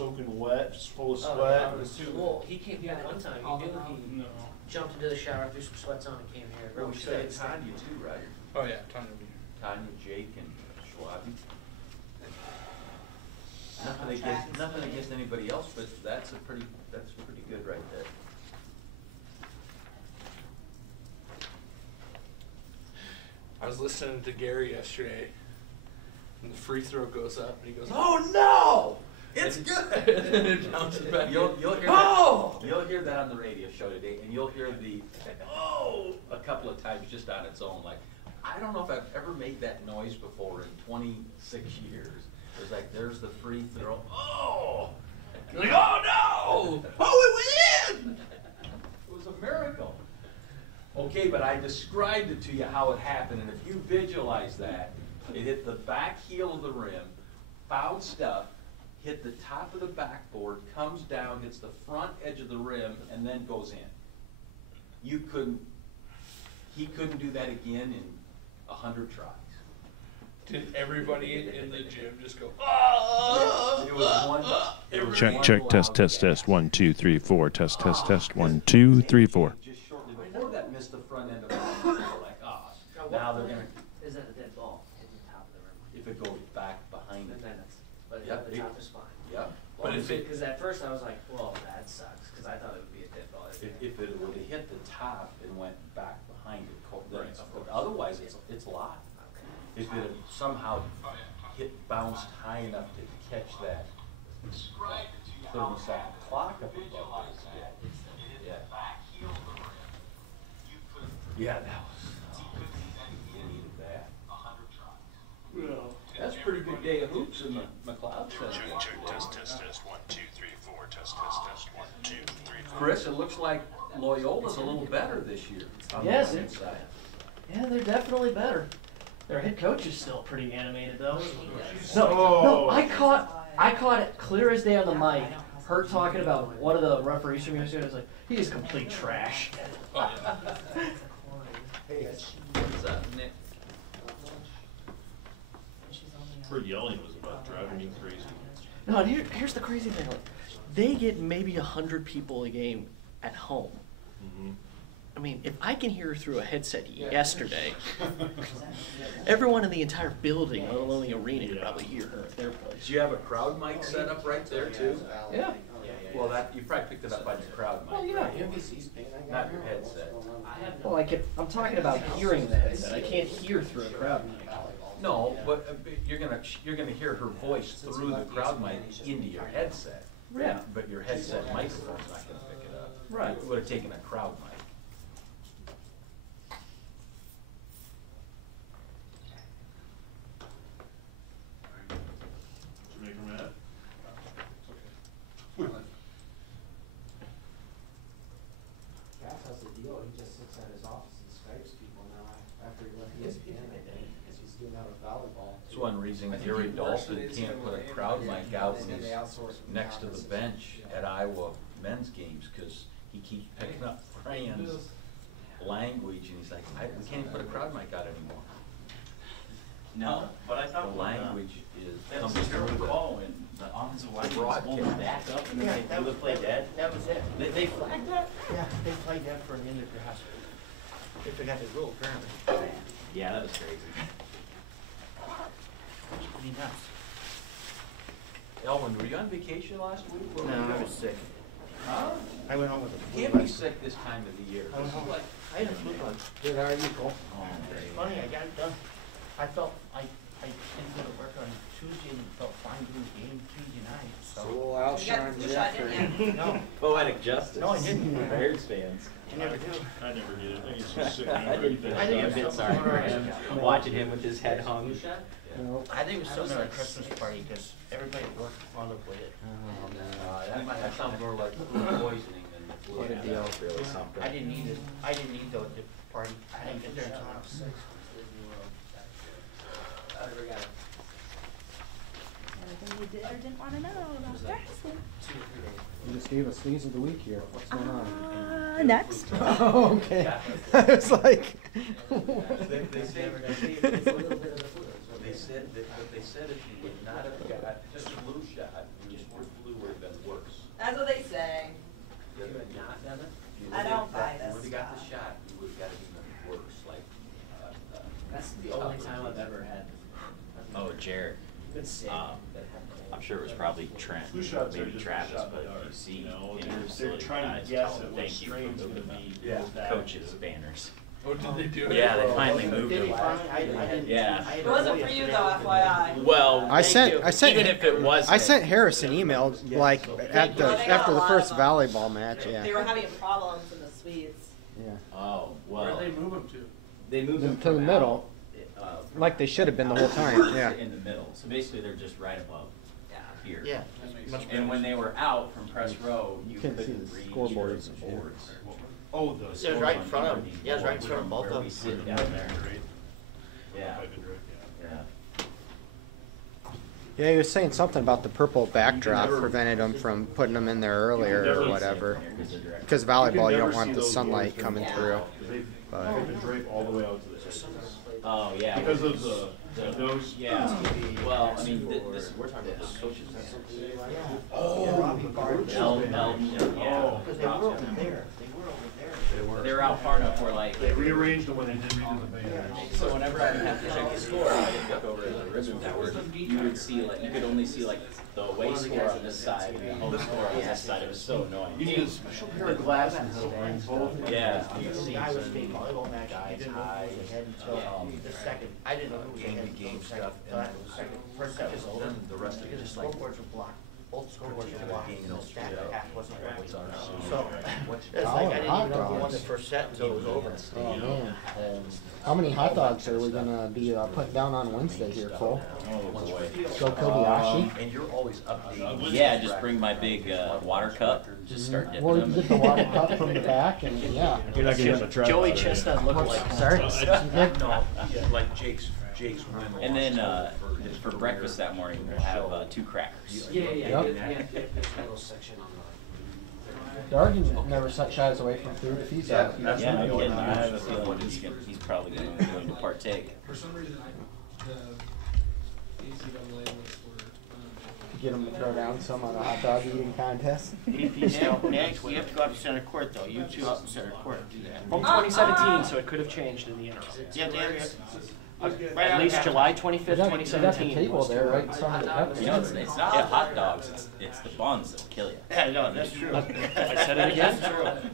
soaking wet, just full of Oh, sweat. well, he came here one time. He knew he jumped into the shower, threw some sweats on, and came here. Well, we should have Tanya too, right? Oh yeah, Tanya. Tanya, Jake, and Schwabi. Nothing against anybody else, but that's pretty good right there. I was listening to Gary yesterday, and the free throw goes up, and he goes, "Oh no, it's good!" And then it bounces back. You'll hear that. You'll hear that on the radio show today, and you'll hear the "oh" a couple of times just on its own. Like, I don't know if I've ever made that noise before in 26 years. It was like, there's the free throw. Oh, you're like, oh no! Oh, it went in! It was a miracle. Okay, but I described it to you how it happened, and if you visualize that, it hit the back heel of the rim, bounced up, hit the top of the backboard, comes down, hits the front edge of the rim, and then goes in. He couldn't do that again in 100 tries. Did everybody in the gym just go, "Oh"? It was one. Check, test, 1, 2, 3, 4, test, 1, 2, 3, 4. Just shortly before that, missed the front end of the rim. Like, now they're gonna. Is that a dead ball hitting the top of the rim? If it goes back behind it. Then it's, but Yep. the top is fine. Yep. Well, but because at first I was like, well, that sucks, because I thought it would be a dead ball. If it would have hit the top and went back behind it, then but otherwise it's live. If it had somehow bounced high enough to catch that 30-second clock up above it, yeah, that was. You needed that. Well, that's a pretty good day of hoops in the McLeod Center. Check, test, 1, 2, 3, 4, test, 1, 2, 3, 4. Chris, it looks like Loyola's a little better this year. Yes, yeah, they're definitely better. Their head coach is still pretty animated though. Oh. No, I caught it clear as day on the mic. Her talking about one of the referees from yesterday. I was like, he is complete trash. Hey, what's up, Nick? Her yelling was about driving me crazy. No, and here's the crazy thing. Like, they get maybe 100 people a game at home. Mm-hmm. I mean, if I can hear her through a headset yesterday, everyone in the entire building, let alone the arena, could probably hear her at their place. Do you have a crowd mic set up right there too? Yeah. Well, that you probably picked it up on your crowd mic. Oh yeah. Right? Not your headset. Well, I'm talking about hearing the headset. I can't hear through a crowd mic. No, but you're gonna hear her voice through the crowd mic into your headset. Yeah. But your headset microphone's not gonna pick it up. Right. It would have taken a crowd mic. Did you make her mad? Cass has the deal, he just sits at his office and Skypes people now after he left ESPN, I think, because he's doing that with volleyball. That's one reason Gary Dalton can't put a crowd mic out when he's next to the bench at Iowa men's games, because he keeps picking up Fran's language, and he's like, we can't even put a crowd mic out anymore. No, but I thought The language is that was coming a terrible through call when the offensive line was broadcast. going back up and then they blew the play dead. That was it. They flagged that? Yeah, they played that for an end of your hospital. They forgot the rule, apparently. Yeah, that was crazy. Pretty nuts. Elwin, were you on vacation last week? Where were you No, I going? was sick. Huh? I went home with a You flu. can't be sick this time of the year. I went home. Like, I had a flu bug. Good, how are you, Cole? Oh, It's funny, I got it done. I felt, I didn't go to work on Tuesday and felt fine doing the game Tuesday night, so. Outshine Jeffrey. No, Poetic justice. No, I didn't. Bears fans. I never do. I never did. I think it's just sitting I there. didn't I think a it's bit something sorry for going him. on. Watching him with his head hung. I think it was something at a Christmas party, because everybody at work wound up with it. that sounds more like food poisoning than the flu. What a deal, really something. I didn't need it, I didn't need the party, I didn't get there until I was 6. Anything you did or didn't want to know about wrestling? You just gave a sneeze of the week here, what's going on? Next. Oh, okay. I was like. They said it's a little bit of the flu. They said if you would not have got just a flu shot, your flu would That's what they say. You had not done it? I don't buy this When you got the stuff. shot, you would've got it even worse, like, That's the only time I've ever had. Oh, Jared. Good save. I'm sure it was probably Trent, Flu shots are maybe just Travis, a shot in but the dark, you see, you know, in they're the facility trying to guys guess tell at them what thank you strain's for gonna moving be most active. coaches' banners. Oh, did they do it? Yeah, they finally moved Did he them. finally? I didn't. Yeah. It wasn't for you though, FYI. Well, I thank sent you. Even if it was, I sent Harris an email like at the Well, they got after a the lot first of them. volleyball match. Yeah. They were having problems in the suites. Yeah. Oh, Where'd well, they move them to? they moved them To the from middle, out, like they should have been the whole time. Yeah. in the middle. So basically, they're just right above here. Yeah. And when they were out from press row, you You can't see couldn't the read scoreboards the and shit. boards. Oh, the. Yeah, it was right in front of him. Yeah, it was right in front of both Where of we them. sit down there. Yeah, yeah. Yeah, he was saying something about the purple backdrop prevented him from putting them in there earlier or whatever. Because volleyball, you don't want the sunlight coming through. They've But been draped all the way out to the edges. Oh, yeah. Because of the windows. Yeah, well, I mean, this, we're talking about the coaches. Yeah. Because they were over there. They were out far enough where like, They rearranged them when they did redo the band. so whenever I would have to check the score, I would look over at the ribbon tower, you would see like, you could only see like the away score on this side and the home score on this side. It was so annoying. You need a special pair of glasses to bring both. Yeah. The guy was taking volleyball match. He didn't know who was ahead until the second. I didn't know who was ahead until the second. First set was over. The rest of it Because the is like. scoreboards were blocked. Both scoreboards were blocked. Game And the notes, stack yeah. half wasn't right. What's our So it's Oh, like I didn't hot even know who won dogs. the first set until it was over. oh man, how many hot dogs are we gonna be putting down on Wednesday here, Cole? Oh, boy. Go Kobayashi. And you're always updating. Yeah, just bring my big, water cup, just start dipping Well, you can them. get the water cup from the back, and yeah. You're not gonna get the track. Joey Chestnut looked like. Sorry. No, like Jake's women. And then, for breakfast that morning, we'll have, 2 crackers. Yeah. Yep. A little section on the. Dargan never shies away from food if he's out. Yeah, no kidding. I have a feeling he's probably going to partake. For some reason, the NCAA was for. Get him to throw down some on a hot dog eating contest. Next, we have to go out to center court though. You two out in center court do that. From 2017, so it could have changed in the interim. At least July 25th, We got the 2017. table there, right in front of the cup. You know, it's not the hot dogs, it's the buns that'll kill you. Yeah, no, that's true. I said it again.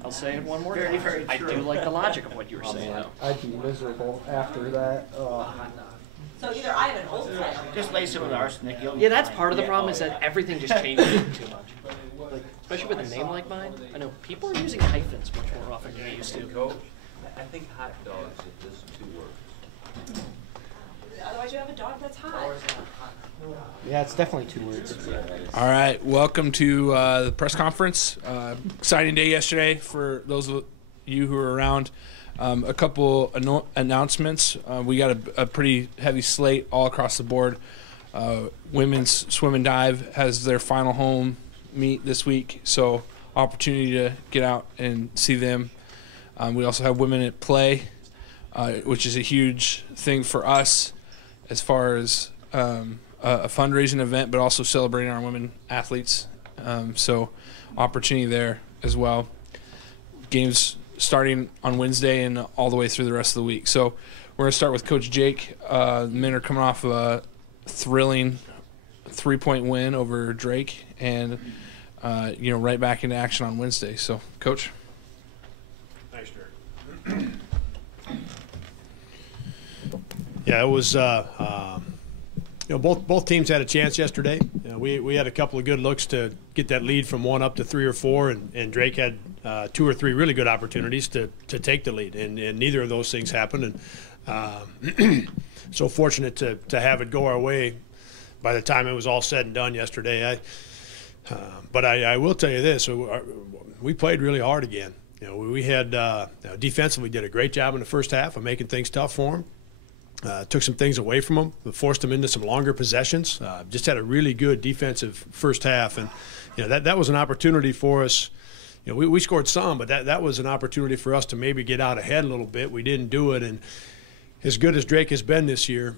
I'll say it one more Very, time. very I true. do like the logic of what you were Oh saying man, though. I'd be miserable after that. So either I have an old style. Just lace it with arsenic. You'll be Yeah, that's fine. part of the problem is that everything just changes too much. Like, especially with a name like mine. I know people are using hyphens much more often than they used to. Coach, I think hot dogs is just 2 words. Otherwise you have a dog that's hot. Yeah, it's definitely 2 words. All right, welcome to the press conference. Exciting day yesterday for those of you who are around. A couple announcements. We got a pretty heavy slate all across the board. Women's swim and dive has their final home meet this week, so opportunity to get out and see them. We also have women at play, which is a huge thing for us as far as a fundraising event, but also celebrating our women athletes. So opportunity there as well. Games starting on Wednesday and all the way through the rest of the week. So we're going to start with Coach Jake. The men are coming off of a thrilling 3-point win over Drake and, right back into action on Wednesday. So, Coach. Thanks, Derek. Yeah, it was. Both teams had a chance yesterday. We had a couple of good looks to get that lead from 1 up to 3 or 4, and Drake had 2 or 3 really good opportunities to take the lead, and neither of those things happened. And so fortunate to have it go our way by the time it was all said and done yesterday. But I will tell you this: we played really hard again. We had defensively did a great job in the first half of making things tough for them. Took some things away from them, forced them into some longer possessions. Just had a really good defensive first half, and that was an opportunity for us. We scored some, but that was an opportunity for us to maybe get out ahead a little bit. We didn't do it, and as good as Drake has been this year,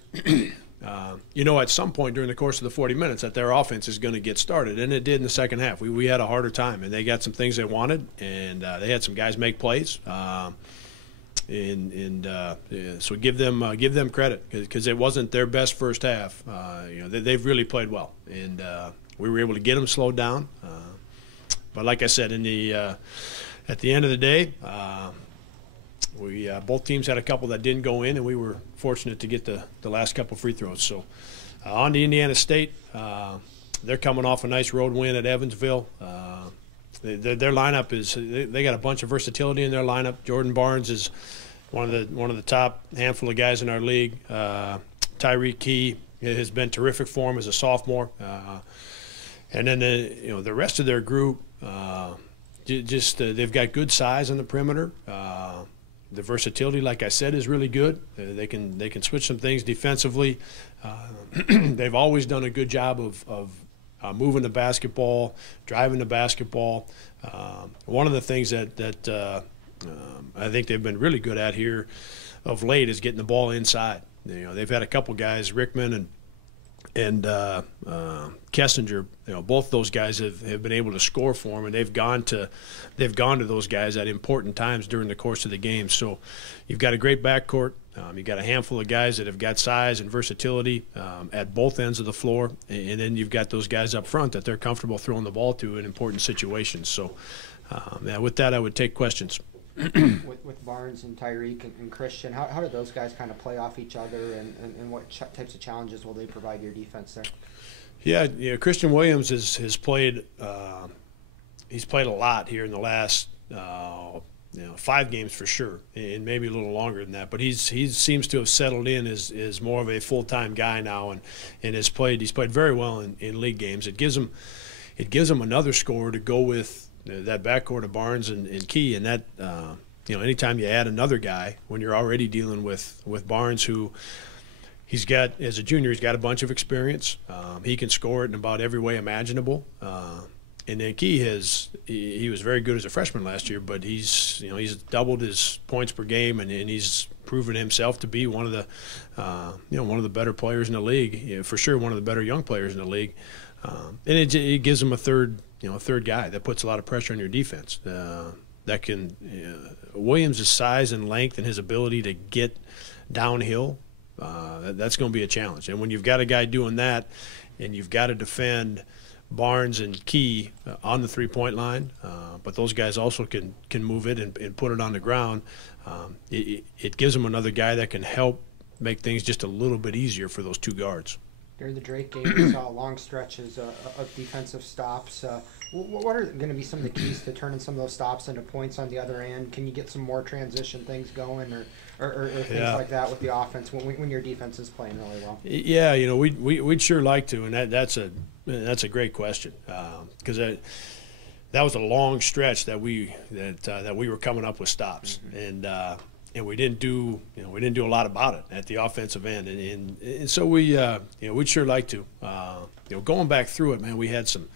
you know at some point during the course of the 40 minutes that their offense is going to get started, and it did in the second half. We had a harder time, and they got some things they wanted, and they had some guys make plays. So give them credit because it wasn't their best first half. They've really played well, and we were able to get them slowed down. But like I said, at the end of the day, both teams had a couple that didn't go in, and we were fortunate to get the last couple free throws. So on to Indiana State. They're coming off a nice road win at Evansville. Their lineup is they got a bunch of versatility in their lineup. Jordan Barnes is one of the top handful of guys in our league. Tyreek Key has been terrific for him as a sophomore. And then the rest of their group, they've got good size on the perimeter. The versatility, like I said, is really good. They can switch some things defensively. They've always done a good job of moving the basketball, driving the basketball. One of the things that I think they've been really good at here of late is getting the ball inside. They've had a couple guys, Rickman and Kessinger. Both those guys have been able to score for them, and they've gone to those guys at important times during the course of the game. So you've got a great backcourt. You've got a handful of guys that have got size and versatility at both ends of the floor, and then you've got those guys up front that they're comfortable throwing the ball to in important situations. So with that, I would take questions. with Barnes and Tyreek and Christian, how do those guys kind of play off each other, and what types of challenges will they provide your defense there? Yeah, Christian Williams has played. He's played a lot here in the last 5 games for sure, and maybe a little longer than that. But he seems to have settled in as more of a full-time guy now, and he's played very well in league games. It gives him another scorer to go with that backcourt of Barnes and Key, and that anytime you add another guy when you're already dealing with Barnes, who he's got as a junior, he's got a bunch of experience. He can score it in about every way imaginable. And then Key he was very good as a freshman last year, but he's doubled his points per game, and he's proven himself to be one of the better players in the league, for sure one of the better young players in the league. And it gives him a third guy that puts a lot of pressure on your defense. That can Williams' size and length and his ability to get downhill, that's going to be a challenge. And when you've got a guy doing that, and you've got to defend Barnes and Key on the three-point line, but those guys also can move it and put it on the ground. It gives them another guy that can help make things just a little bit easier for those two guards. During the Drake game, we saw long stretches of defensive stops. What are going to be some of the keys to turning some of those stops into points on the other end? Can you get some more transition things going, or things like that with the offense when your defense is playing really well? Yeah, we'd sure like to, and that's a great question, because that was a long stretch that we were coming up with stops, and we didn't do a lot about it at the offensive end, and so we'd sure like to. Going back through it, man, we had some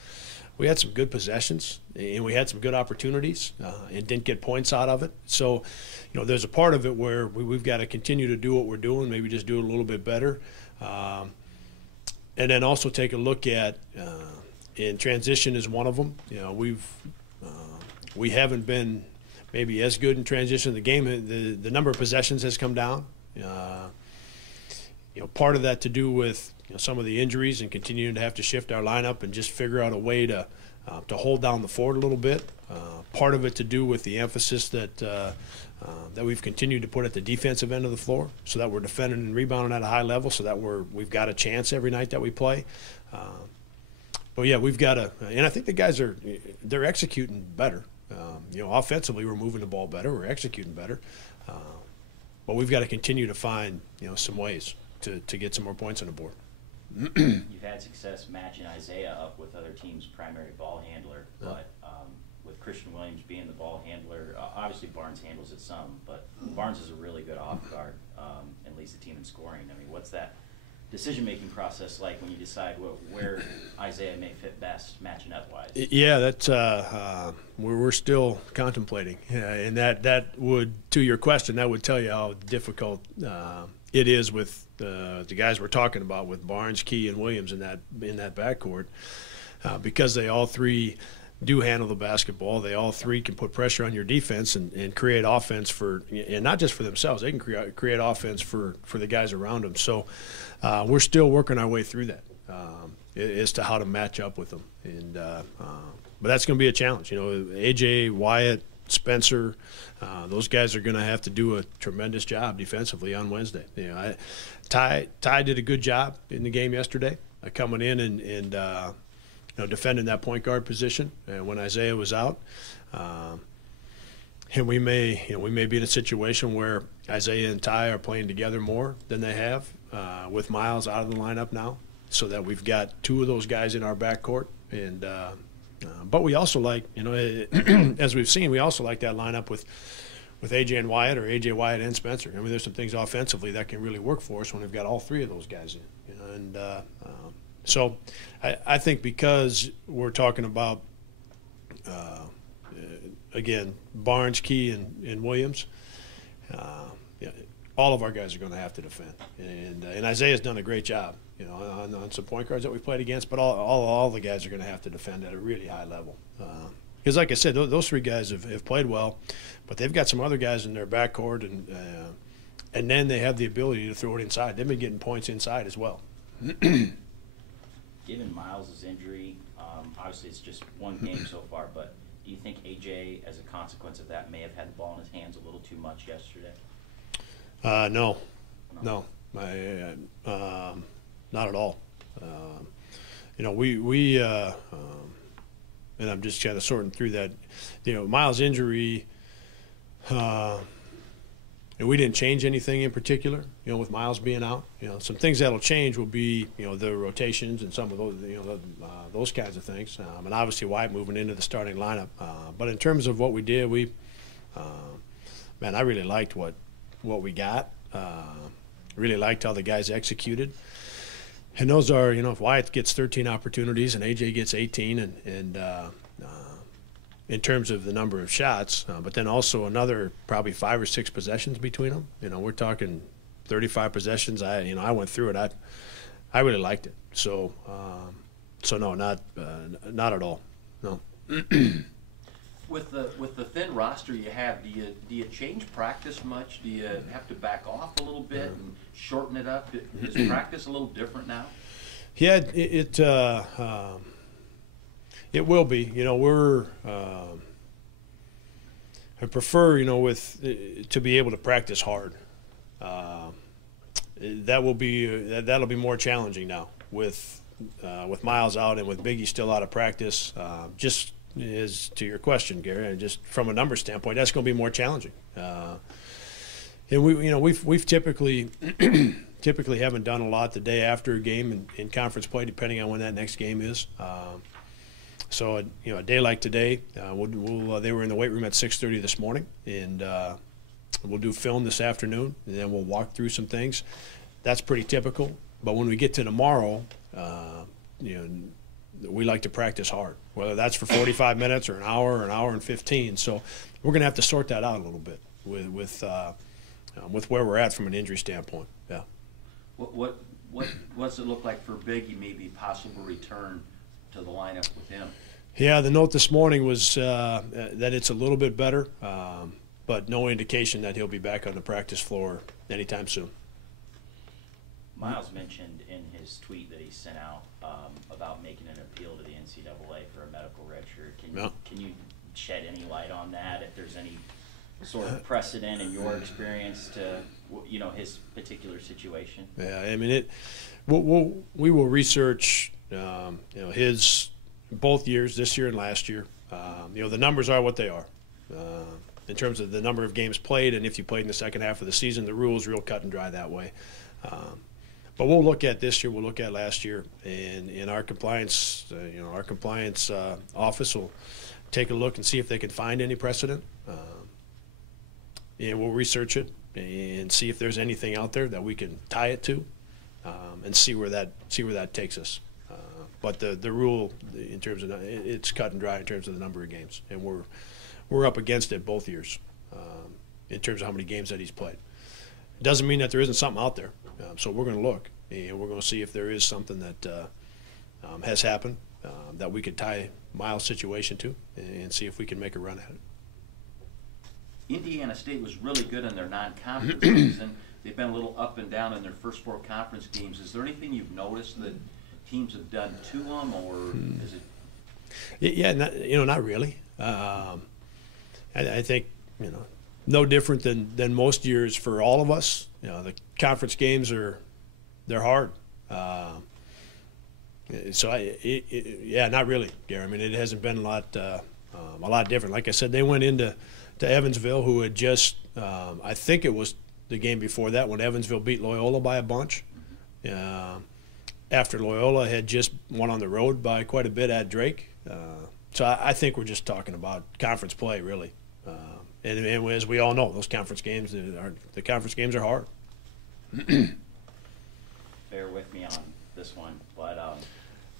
good possessions, and we had some good opportunities, and didn't get points out of it. So, there's a part of it where we've got to continue to do what we're doing, maybe just do it a little bit better, and then also take a look at, and transition is one of them. We haven't been maybe as good in transition in the game. The number of possessions has come down. Part of that to do with some of the injuries and continuing to have to shift our lineup and just figure out a way to hold down the fort a little bit. Part of it to do with the emphasis that we've continued to put at the defensive end of the floor, so that we're defending and rebounding at a high level, so that we've got a chance every night that we play. But yeah, we've got to, and I think the guys they're executing better. Offensively, we're moving the ball better, we're executing better, but we've got to continue to find some ways to get some more points on the board. You've had success matching Isaiah up with other teams' primary ball handler, but with Christian Williams being the ball handler, obviously Barnes handles it some, but Barnes is a really good off guard and leads the team in scoring. I mean, what's that decision-making process like when you decide where Isaiah may fit best matching up wise? Yeah, that's we're still contemplating, and that would, to your question, that would tell you how difficult it is with the guys we're talking about with Barnes, Key, and Williams in that backcourt, because they all three do handle the basketball. They all three can put pressure on your defense and create offense and not just for themselves. They can create offense for the guys around them. So we're still working our way through that as to how to match up with them. And but that's going to be a challenge. AJ, Wyatt, Spencer, those guys are going to have to do a tremendous job defensively on Wednesday. Ty did a good job in the game yesterday, coming in and defending that point guard position when Isaiah was out. And we may be in a situation where Isaiah and Ty are playing together more than they have with Miles out of the lineup now, so that we've got two of those guys in our backcourt. And but we also like, as we've seen, we also like that lineup with AJ and Wyatt, or AJ, Wyatt, and Spencer. I mean, there's some things offensively that can really work for us when we've got all three of those guys in. And so I think because we're talking about, again, Barnes, Key, and Williams, all of our guys are going to have to defend. And Isaiah's done a great job, on some point guards that we've played against, but all the guys are going to have to defend at a really high level. Because, like I said, those three guys have played well, but they've got some other guys in their backcourt, and then they have the ability to throw it inside. They've been getting points inside as well. Given Miles' injury, obviously it's just one game so far, but do you think AJ, as a consequence of that, may have had the ball in his hands a little too much yesterday? No. Not at all. We and I'm just kind of sorting through that. Miles' injury, and we didn't change anything in particular, with Miles being out. Some things that'll change will be, the rotations and some of those, those kinds of things. And obviously Wyatt moving into the starting lineup. But in terms of what we did, I really liked what we got. Really liked how the guys executed. And those are, if Wyatt gets 13 opportunities and AJ gets 18, and in terms of the number of shots, but then also another probably 5 or 6 possessions between them. We're talking 35 possessions. I went through it. I really liked it. So no, not at all. No. With the thin roster you have, do you change practice much? Do you have to back off a little bit and shorten it up? Is practice a little different now? Yeah, it will be. We're I prefer to be able to practice hard. That'll be more challenging now with Miles out and with Biggie still out of practice. Just is to your question, Gary, and just from a number standpoint, that's going to be more challenging. And we've typically haven't done a lot the day after a game in conference play, depending on when that next game is. So a day like today, they were in the weight room at 6:30 this morning, and we'll do film this afternoon, and then we'll walk through some things. That's pretty typical. But when we get to tomorrow, we like to practice hard, whether that's for 45 minutes or an hour and 15. So we're going to have to sort that out a little bit with where we're at from an injury standpoint. Yeah. What's it look like for Biggie? Maybe possible return to the lineup with him. Yeah, the note this morning was that it's a little bit better, but no indication that he'll be back on the practice floor anytime soon. Miles mentioned in his tweet that he sent out about making an appeal to the NCAA for a medical redshirt. Can you shed any light on that? If there's any sort of precedent in your experience to his particular situation? Yeah, I mean we will research his both years, this year and last year. The numbers are what they are in terms of the number of games played, and if you played in the second half of the season, the rules real cut and dry that way. But we'll look at this year, we'll look at last year, and in our compliance, office will take a look and see if they can find any precedent, and we'll research it and see if there's anything out there that we can tie it to, and see where that takes us. But the rule in terms of it's cut and dry in terms of the number of games, and we're up against it both years in terms of how many games that he's played. Doesn't mean that there isn't something out there. So we're going to look, and we're going to see if there is something that has happened that we could tie Miles' situation to, and see if we can make a run at it. Indiana State was really good in their non-conference games, and they've been a little up and down in their first 4 conference games. Is there anything you've noticed that teams have done to them, or is it? Yeah, not really. I think, no different than most years for all of us. The conference games they're hard. So yeah, not really, Gary. I mean, it hasn't been a lot different. Like I said, they went into Evansville, who had just, I think it was the game before that when Evansville beat Loyola by a bunch. After Loyola had just won on the road by quite a bit at Drake. So I think we're just talking about conference play, really. And as we all know, those conference games, the conference games are hard. Bear with me on this one, but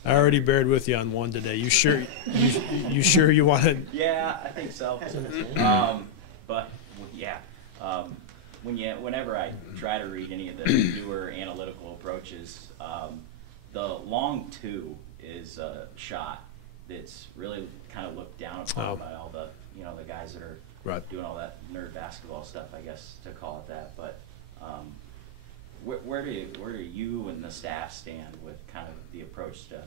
I already bared with you on one today. You sure? You sure you want to? Yeah, I think so. But yeah, whenever I try to read any of the newer analytical approaches, the long 2 is a shot that's really kind of looked down upon by all the the guys that are doing all that nerd basketball stuff, I guess, to call it that. But where do you and the staff stand with kind of the approach to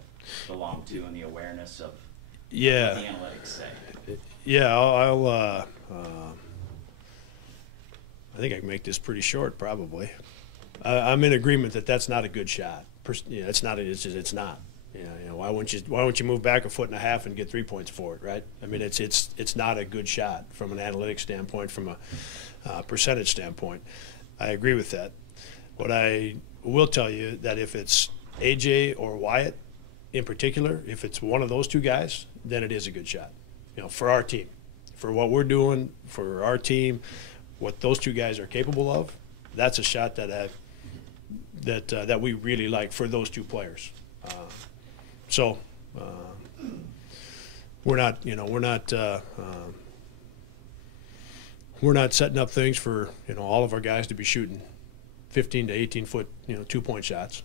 the long 2 and the awareness of what the analytics say? Yeah, I think I can make this pretty short, probably. I'm in agreement that that's not a good shot. It's not. It's not. Why wouldn't you move back a foot and a half and get 3 points for it, right? I mean, it's not a good shot from an analytics standpoint, from a percentage standpoint. I agree with that. What I will tell you that if it's AJ or Wyatt in particular, if it's one of those 2 guys, then it is a good shot. For our team, for what we're doing, for our team, what those 2 guys are capable of, that's a shot that we really like for those 2 players. So we're not setting up things for all of our guys to be shooting 15 to 18 foot 2-point shots.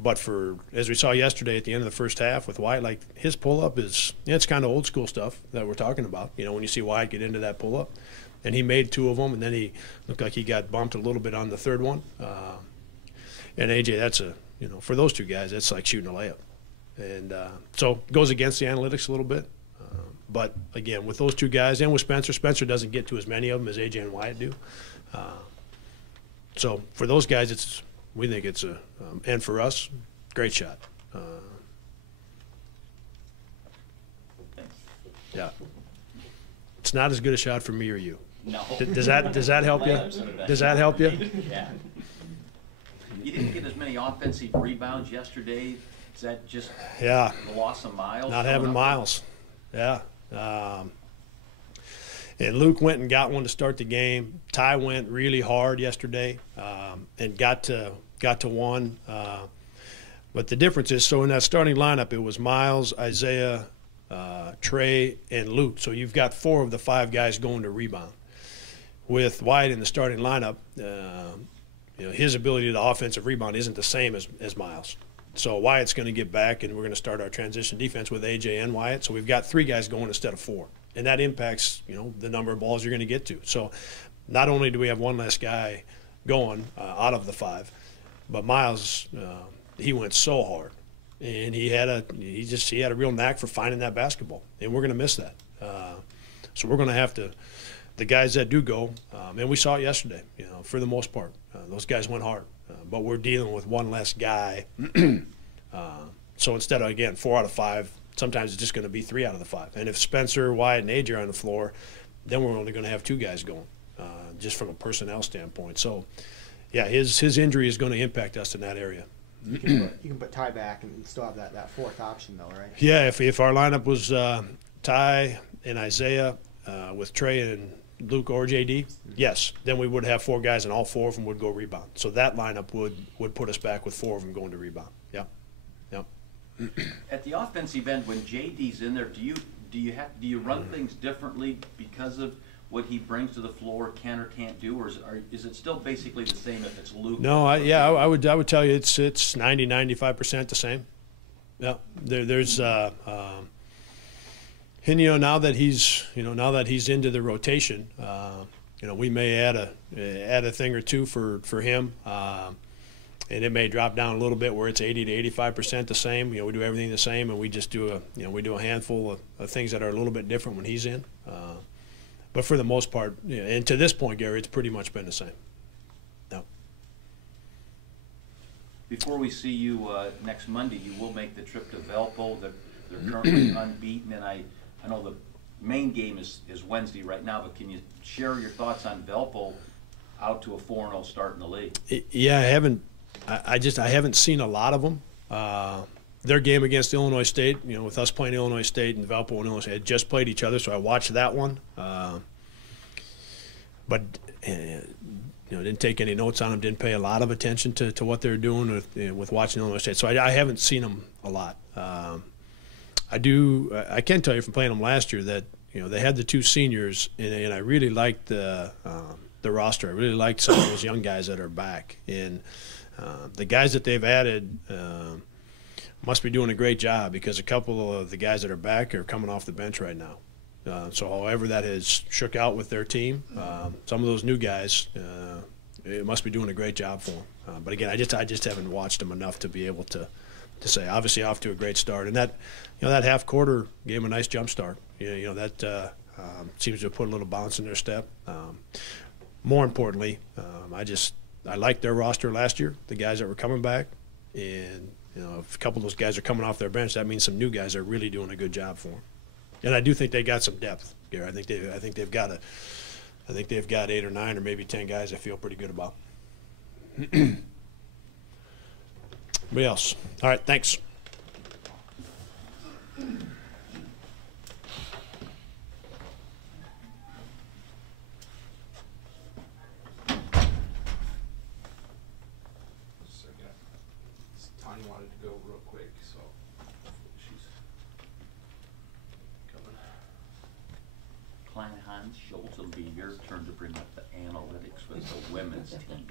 But for, as we saw yesterday at the end of the first half with Wyatt, like his pull up is, it's kind of old school stuff that we're talking about. When you see Wyatt get into that pull up, and he made 2 of them, and then he looked like he got bumped a little bit on the 3rd one. And AJ, that's for those 2 guys, that's like shooting a layup. And so it goes against the analytics a little bit. But again, with those 2 guys and with Spencer doesn't get to as many of them as AJ and Wyatt do. So for those guys, we think it's and for us, great shot. Yeah, it's not as good a shot for me or you. No. Does that help you? Does that help you? Yeah. You didn't get as many offensive rebounds yesterday. Is that just the loss of Miles? Not having Miles. Yeah. And Luke went and got one to start the game. Ty went really hard yesterday and got to one. But the difference is, so in that starting lineup, it was Miles, Isaiah, Trey, and Luke. So you've got 4 of the 5 guys going to rebound. With Wyatt in the starting lineup, his ability to offensive rebound isn't the same as Miles. So Wyatt's going to get back, and we're going to start our transition defense with AJ and Wyatt. So we've got 3 guys going instead of 4. And that impacts, the number of balls you're going to get to. So not only do we have one less guy going out of the 5, but Miles, he went so hard, and he had a real knack for finding that basketball, and we're going to miss that. So we're going to have to, the guys that do go, and we saw it yesterday. For the most part, those guys went hard, but we're dealing with one less guy. So instead of, again, 4 out of 5. Sometimes it's just going to be 3 out of the 5. And if Spencer, Wyatt, and AJ are on the floor, then we're only going to have 2 guys going, just from a personnel standpoint. So, yeah, his injury is going to impact us in that area. You can put Ty back and still have that 4th option, though, right? Yeah, if our lineup was Ty and Isaiah with Trey and Luke or JD, yes, then we would have 4 guys, and all 4 of them would go rebound. So that lineup would put us back with 4 of them going to rebound. Yeah. At the offensive end, when JD's in there, do you run things differently because of what he brings to the floor can or can't do, or is it still basically the same if it's Luke? No, I would tell you it's 90-95% the same. Yeah, there's and now that he's into the rotation, we may add a thing or two for him, and it may drop down a little bit where it's 80-85% the same. We do everything the same, and we just do a handful of things that are a little bit different when he's in. But for the most part, and to this point, Gary, it's pretty much been the same. No. Before we see you next Monday, you will make the trip to Valpo. They're currently unbeaten, and I know the main game is Wednesday right now, but can you share your thoughts on Valpo out to a 4-0 start in the league? Yeah, I haven't seen a lot of them. Their game against Illinois State, with us playing Illinois State and Valpo and Illinois State, had just played each other, so I watched that one. But didn't take any notes on them, didn't pay a lot of attention to what they're doing with watching Illinois State. So I haven't seen them a lot. I can tell you from playing them last year that they had the two seniors, and I really liked the roster. I really liked some of those young guys that are back, and the guys that they've added must be doing a great job, because a couple of the guys that are back are coming off the bench right now. So however that has shook out with their team, some of those new guys, it must be doing a great job for them. But again, I just haven't watched them enough to be able to say. Obviously, off to a great start, and that that half quarter gave them a nice jump start. That seems to have put a little bounce in their step. More importantly, I liked their roster last year, the guys that were coming back, and if a couple of those guys are coming off their bench, that means some new guys are really doing a good job for them. And I do think they got some depth here. I think they've got 8 or 9 or maybe 10 guys I feel pretty good about. Anybody else? All right, thanks. Tanya wanted to go real quick, so she's coming. Klein-Hans Schultz, it'll be your turn to bring up the analytics with the women's team.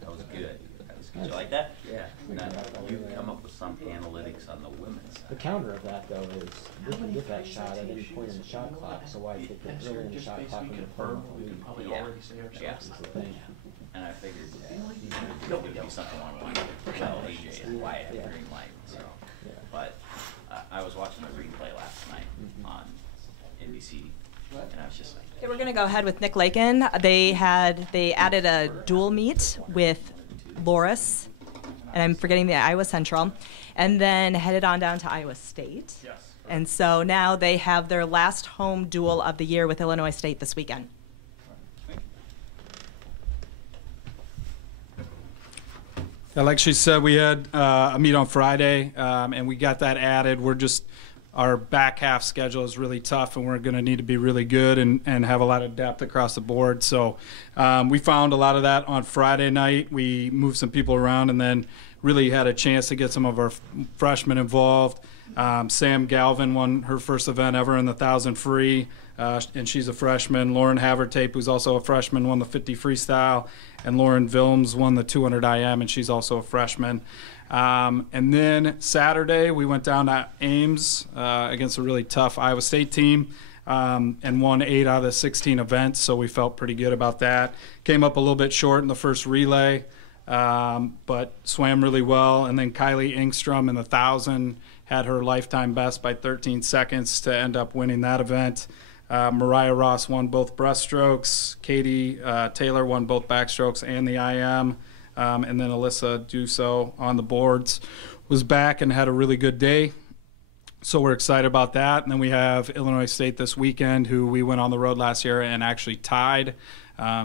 That was good. That was good. You like that? Yeah. Now, you come up with some analytics on the women's side. The counter of that, though, is you can get that shot at any point in the shot clock, so why take it early in the shot clock when you're playing the lead? Yeah. That's the thing. And I figured it would be something along the lines of, well, AJ and Wyatt have green light, so. But I was watching the replay last night on NBC, and I was just like, They were going to go ahead with Nick Lakin. They added a dual meet with Loris, and I'm forgetting the Iowa Central, and then headed on down to Iowa State. Yes. And so now they have their last home duel of the year with Illinois State this weekend. Yeah, like she said, we had a meet on Friday, and we got that added. Our back half schedule is really tough, and we're going to need to be really good and have a lot of depth across the board. So we found a lot of that on Friday night. We moved some people around and then really had a chance to get some of our freshmen involved. Sam Galvin won her first event ever in the 1,000 free, and she's a freshman. Lauren Havertape, who's also a freshman, won the 50 freestyle, and Lauren Vilms won the 200 IM, and she's also a freshman. And then Saturday, we went down to Ames against a really tough Iowa State team and won 8 out of the 16 events, so we felt pretty good about that. Came up a little bit short in the first relay, but swam really well. And then Kylie Engstrom in the 1,000 had her lifetime best by 13 seconds to end up winning that event. Mariah Ross won both breaststrokes. Katie Taylor won both backstrokes and the IM. And then Alyssa Duso on the boards was back and had a really good day. So we're excited about that. And then we have Illinois State this weekend, who we went on the road last year and actually tied.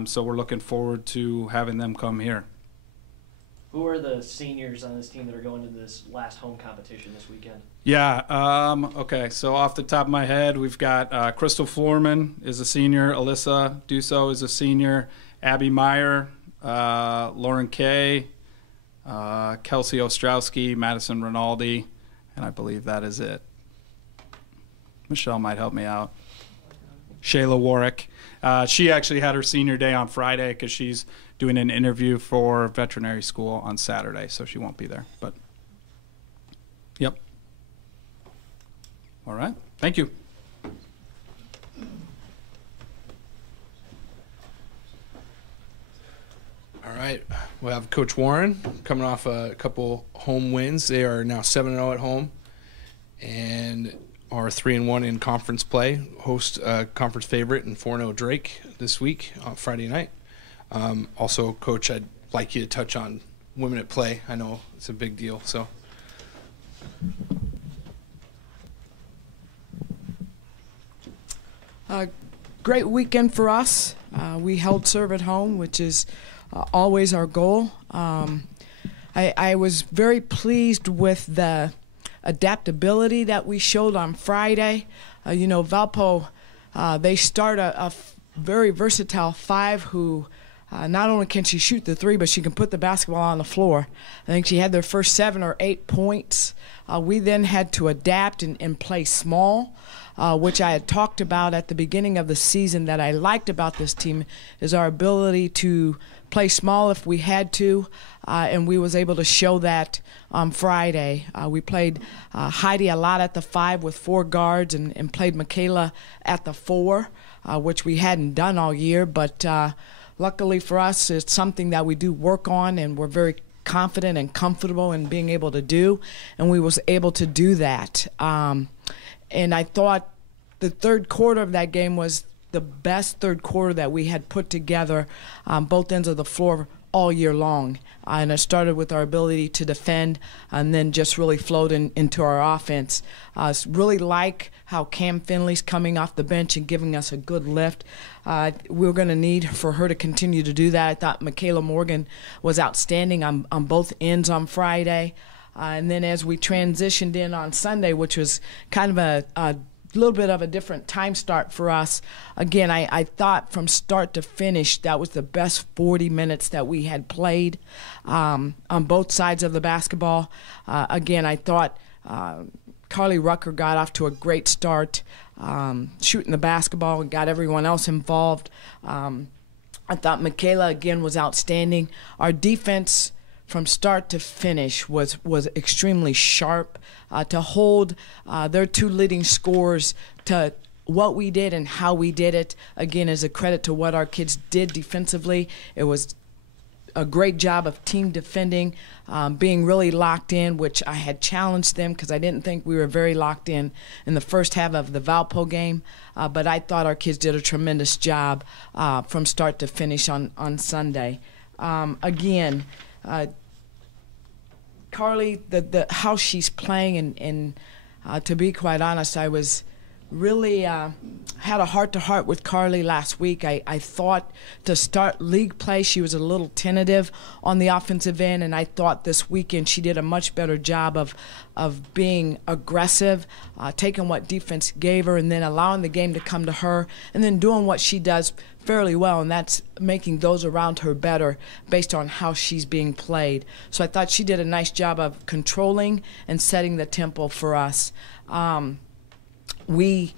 So we're looking forward to having them come here. Who are the seniors on this team that are going to this last home competition this weekend? Yeah, okay, so off the top of my head, we've got Crystal Florman is a senior, Alyssa Duso is a senior, Abby Meyer, Lauren Kay, Kelsey Ostrowski, Madison Rinaldi, and I believe that is it. Michelle might help me out. Shayla Warwick. She actually had her senior day on Friday because she's doing an interview for veterinary school on Saturday, so she won't be there. But, yep. All right. Thank you. All right, we'll have Coach Warren coming off a couple home wins. They are now 7-0 at home and are 3-1 in conference play. Host conference favorite and 4-0 Drake this week on Friday night. Also, Coach, I'd like you to touch on women at play. I know it's a big deal. So. Great weekend for us. We held serve at home, which is always our goal. I was very pleased with the adaptability that we showed on Friday. You know, Valpo, they start a very versatile 5 who not only can she shoot the 3, but she can put the basketball on the floor. I think she had their first 7 or 8 points. We then had to adapt and play small, which I had talked about at the beginning of the season that I liked about this team is our ability to play small if we had to, and we was able to show that on Friday. We played Heidi a lot at the 5 with 4 guards and played Michaela at the 4, which we hadn't done all year, but luckily for us, it's something that we do work on, and we're very confident and comfortable in being able to do, and we was able to do that. And I thought the third quarter of that game was the best third quarter that we had put together on both ends of the floor all year long. And it started with our ability to defend and then just really flowed into our offense. Really like how Cam Finley's coming off the bench and giving us a good lift. We're going to need for her to continue to do that. I thought Michaela Morgan was outstanding on both ends on Friday. And then as we transitioned in on Sunday, which was kind of a little bit of a different time start for us, again, I thought from start to finish that was the best 40 minutes that we had played on both sides of the basketball. Again, I thought Carly Rucker got off to a great start shooting the basketball and got everyone else involved. I thought Michaela, again, was outstanding. Our defense from start to finish was extremely sharp. To hold their 2 leading scorers to what we did and how we did it, again, is a credit to what our kids did defensively. It was a great job of team defending, being really locked in, which I had challenged them because I didn't think we were very locked in the first half of the Valpo game. But I thought our kids did a tremendous job from start to finish on Sunday. Again, Carly, how she's playing, and to be quite honest, I was really had a heart-to-heart with Carly last week. I thought to start league play she was a little tentative on the offensive end, and I thought this weekend she did a much better job of being aggressive, taking what defense gave her and then allowing the game to come to her, and then doing what she does fairly well, and that's making those around her better based on how she's being played. So I thought she did a nice job of controlling and setting the tempo for us. We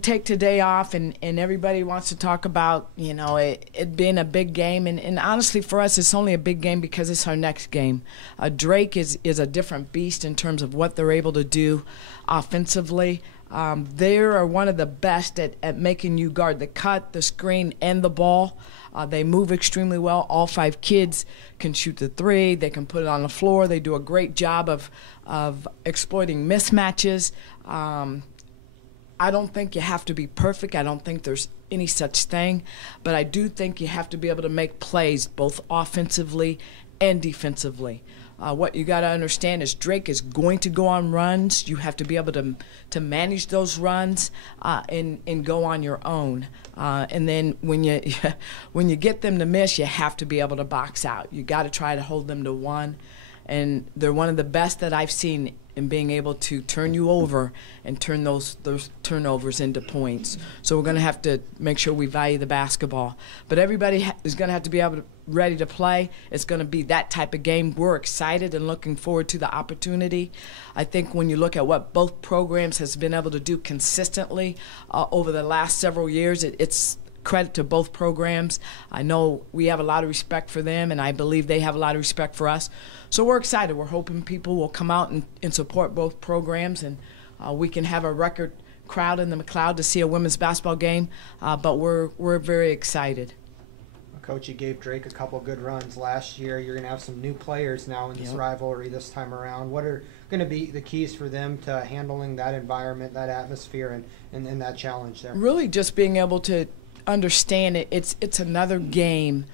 take today off, and everybody wants to talk about, it being a big game. And honestly, for us, it's only a big game because it's our next game. Drake is a different beast in terms of what they're able to do offensively. They are one of the best at making you guard the cut, the screen, and the ball. They move extremely well. All 5 kids can shoot the 3. They can put it on the floor. They do a great job of exploiting mismatches. I don't think you have to be perfect. I don't think there's any such thing. But I do think you have to be able to make plays both offensively and defensively. What you got to understand is Drake is going to go on runs. You have to be able to manage those runs and go on your own. And then when you get them to miss, you have to be able to box out. You got to try to hold them to 1. and they're one of the best that I've seen in being able to turn you over and turn those turnovers into points. So we're going to have to make sure we value the basketball. But everybody is going to have to be ready to play. It's going to be that type of game. We're excited and looking forward to the opportunity. I think when you look at what both programs has been able to do consistently over the last several years, it's credit to both programs. I know we have a lot of respect for them, and I believe they have a lot of respect for us. So we're excited. We're hoping people will come out and support both programs, and we can have a record crowd in the McLeod to see a women's basketball game. But we're very excited. Coach, you gave Drake a couple good runs last year. You're going to have some new players now in this rivalry this time around. What are going to be the keys for them to handling that environment, that atmosphere, and that challenge there? Really just being able to understand it's another game.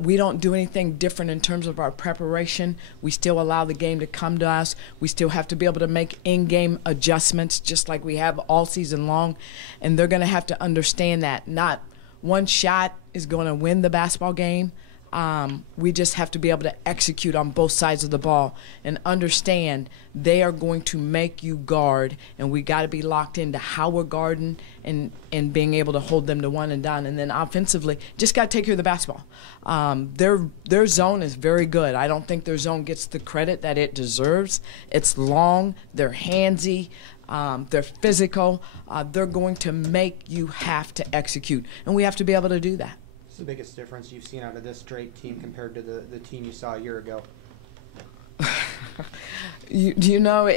We don't do anything different in terms of our preparation. We still allow the game to come to us. We still have to be able to make in-game adjustments just like we have all season long, and they're going to have to understand that not one shot is going to win the basketball game. We just have to be able to execute on both sides of the ball and understand they are going to make you guard, and we got to be locked into how we're guarding and being able to hold them to one and done. And then offensively, just got to take care of the basketball. Their zone is very good. I don't think their zone gets the credit that it deserves. It's long, they're handsy, they're physical. They're going to make you have to execute, and we have to be able to do that. What's the biggest difference you've seen out of this Drake team compared to the team you saw a year ago? You know,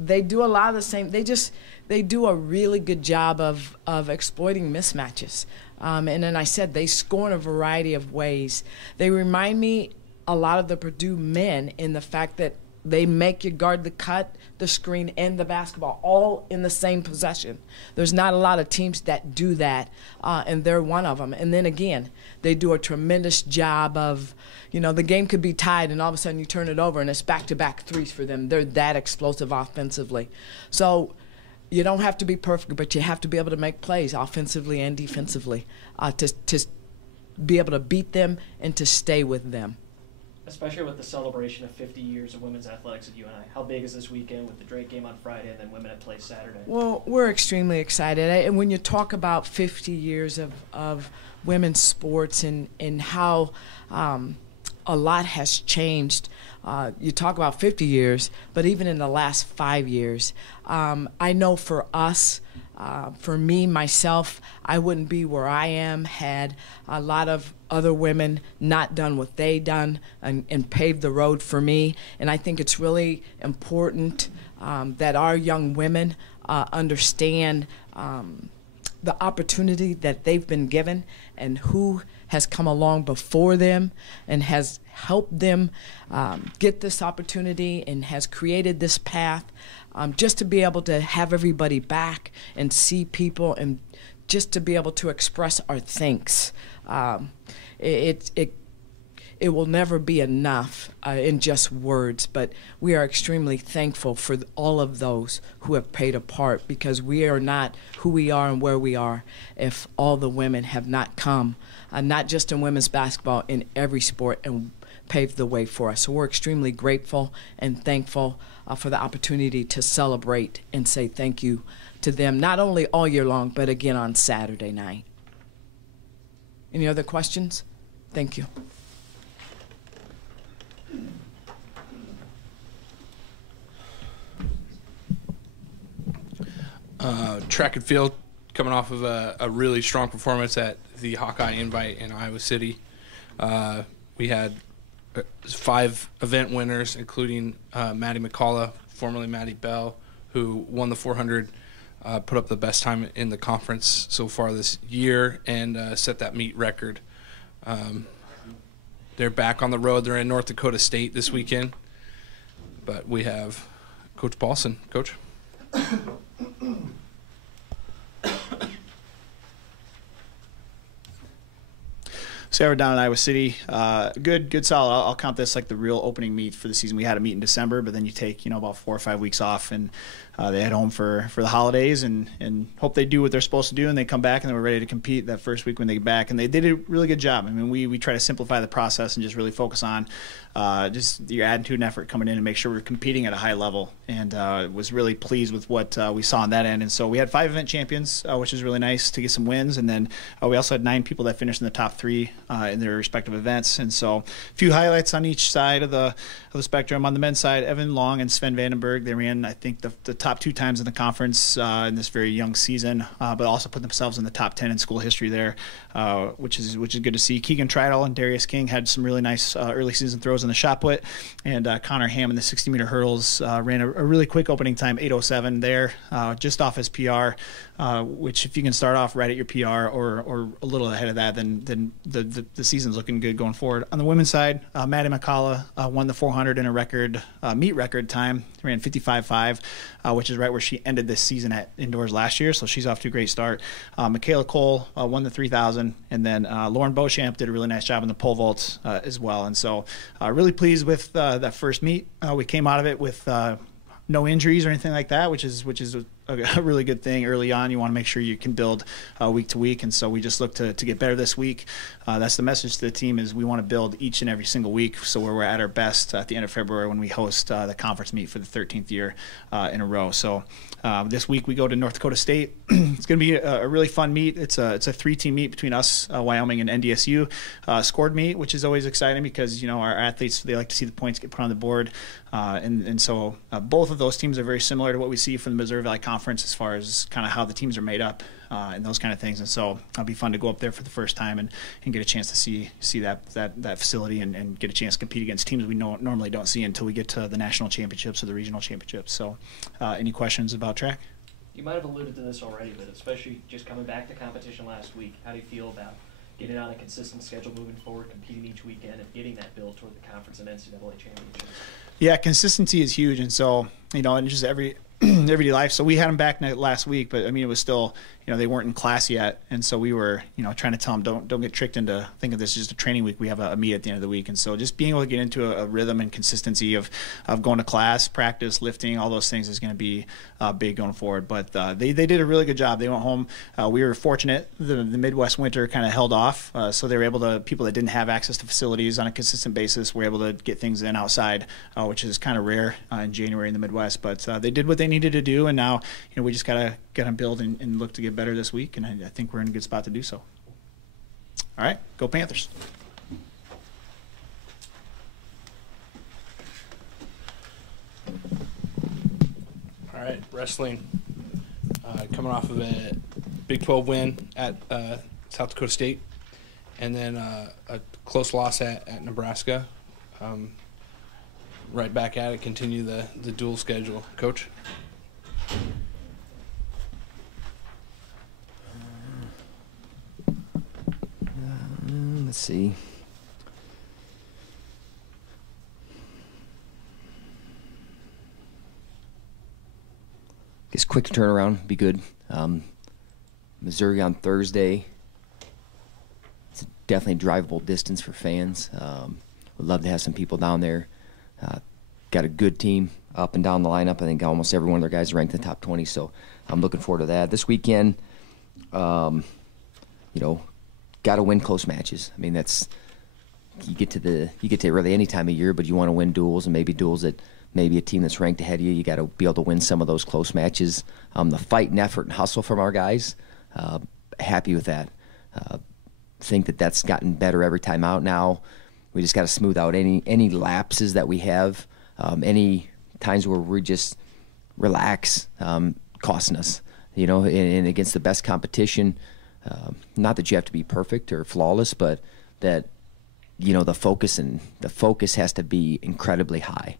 they do a lot of the same. They do a really good job of exploiting mismatches. And then I said they score in a variety of ways. They remind me a lot of the Purdue men in the fact that they make you guard the cut, the screen, and the basketball all in the same possession. There's not a lot of teams that do that, and they're one of them. And then again, they do a tremendous job of, you know, the game could be tied and all of a sudden you turn it over and it's back-to-back threes for them. They're that explosive offensively. So you don't have to be perfect, but you have to be able to make plays offensively and defensively to be able to beat them and to stay with them. Especially with the celebration of 50 years of women's athletics at UNI. How big is this weekend with the Drake game on Friday and then women at play Saturday? Well, we're extremely excited. And when you talk about 50 years of women's sports and how a lot has changed, you talk about 50 years, but even in the last 5 years, I know for us, for me, myself, I wouldn't be where I am had a lot of other women not done what they done and paved the road for me. And I think it's really important that our young women understand the opportunity that they've been given and who has come along before them and has helped them get this opportunity and has created this path. Just to be able to have everybody back and see people and just to be able to express our thanks. It will never be enough in just words, but we are extremely thankful for all of those who have played a part, because we are not who we are and where we are if all the women have not come, not just in women's basketball, in every sport, and paved the way for us. So we're extremely grateful and thankful for the opportunity to celebrate and say thank you to them, not only all year long, but again on Saturday night. Any other questions? Thank you. Track and field coming off of a really strong performance at the Hawkeye Invite in Iowa City. We had 5 event winners, including Maddie McCullough, formerly Maddie Bell, who won the 400, put up the best time in the conference so far this year, and set that meet record. They're back on the road. They're in North Dakota State this weekend. But we have Coach Paulson. Coach? So we're down in Iowa City. Good, solid. I'll count this like the real opening meet for the season. We had a meet in December, but then you take about 4 or 5 weeks off, and they head home for the holidays and hope they do what they're supposed to do, and they come back and then we're ready to compete that first week when they get back. And they did a really good job. I mean, we try to simplify the process and just really focus on just your attitude and effort coming in and make sure we're competing at a high level. And was really pleased with what we saw on that end. And so we had 5 event champions, which is really nice to get some wins. And then we also had 9 people that finished in the top 3 in their respective events. And so a few highlights on each side of the spectrum. On the men's side, Evan Long and Sven Vandenberg, they ran, I think, the top 2 times in the conference in this very young season, but also put themselves in the top 10 in school history there, which is good to see. Keegan Trital and Darius King had some really nice early season throws in the shot put, and Connor Ham in the 60-meter hurdles ran a really quick opening time, 8:07 there, just off his PR, which if you can start off right at your PR or a little ahead of that, then the season's looking good going forward. On the women's side, Maddie McCullough won the 400 in a record meet record time, ran 55.5, which is right where she ended this season at indoors last year, so she's off to a great start. Michaela Cole won the 3,000, and then Lauren Beauchamp did a really nice job in the pole vault as well. And so really pleased with that first meet. We came out of it with no injuries or anything like that, which is a really good thing early on. You want to make sure you can build week to week, and so we just look to get better this week. That's the message to the team, is we want to build each and every single week, so we're at our best at the end of February when we host the conference meet for the 13th year in a row. So this week we go to North Dakota State. It's going to be a really fun meet. It's a 3-team meet between us, Wyoming, and NDSU. Scored meet, which is always exciting because our athletes, they like to see the points get put on the board, and so both of those teams are very similar to what we see from the Missouri Valley Conference as far as kind of how the teams are made up and those kind of things. And so it'll be fun to go up there for the first time and get a chance to see that facility and get a chance to compete against teams we normally don't see until we get to the national championships or the regional championships. So any questions about track? You might have alluded to this already, but especially just coming back to competition last week, how do you feel about getting on a consistent schedule moving forward, competing each weekend, and getting that build toward the conference and NCAA championships? Yeah, consistency is huge, and so and just everyday life. So we had them back last week, but I mean, it was still, they weren't in class yet, and so we were, trying to tell them don't get tricked into thinking this is just a training week. We have a meet at the end of the week, and so just being able to get into a rhythm and consistency of going to class, practice, lifting, all those things is going to be big going forward. But they did a really good job. They went home. We were fortunate. The Midwest winter kind of held off, so they were able to, people that didn't have access to facilities on a consistent basis were able to get things in outside, which is kind of rare in January in the Midwest. But they did what they needed to do, and now we just gotta build and look to get better this week, and I think we're in a good spot to do so. All right, go Panthers. All right, wrestling, coming off of a Big 12 win at South Dakota State, and then a close loss at Nebraska. Right back at it, continue the dual schedule. Coach? Let's see. Guess quick turnaround be good. Missouri on Thursday. It's definitely drivable distance for fans. Would love to have some people down there. Got a good team up and down the lineup. I think almost every one of their guys are ranked in the top 20, so I'm looking forward to that. This weekend, got to win close matches. I mean, that's you get to really any time of year, but you want to win duels, and maybe duels that maybe a team that's ranked ahead of you. You got to be able to win some of those close matches. The fight and effort and hustle from our guys, happy with that. Think that that's gotten better every time out now. We just got to smooth out any lapses that we have, any times where we just relax, costing us, and against the best competition. Not that you have to be perfect or flawless, but that the focus has to be incredibly high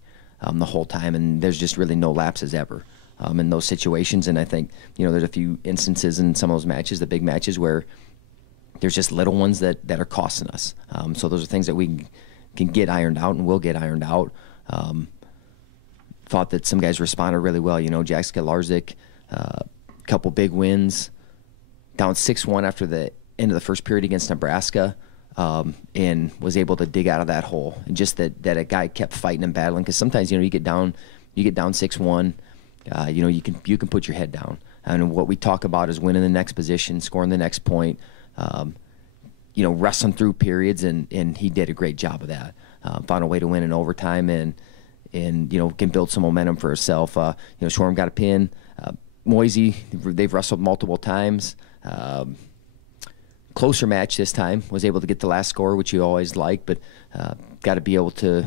the whole time, and there's just really no lapses ever in those situations. And I think there's a few instances in some of those matches, the big matches, where there's just little ones that are costing us. So those are things that we can get ironed out and will get ironed out. Thought that some guys responded really well. Jack Skalarzik, couple big wins, down 6-1 after the end of the first period against Nebraska. and was able to dig out of that hole. And just that a guy kept fighting and battling, because sometimes, you know, you get down 6-1, you know, you can put your head down. And what we talk about is winning the next position, scoring the next point, you know, wrestling through periods, and he did a great job of that. Found a way to win in overtime, and you know, can build some momentum for herself. You know, Shoreham got a pin. Moisey, they've wrestled multiple times. Closer match this time. Was able to get the last score, which you always like, but got to be able to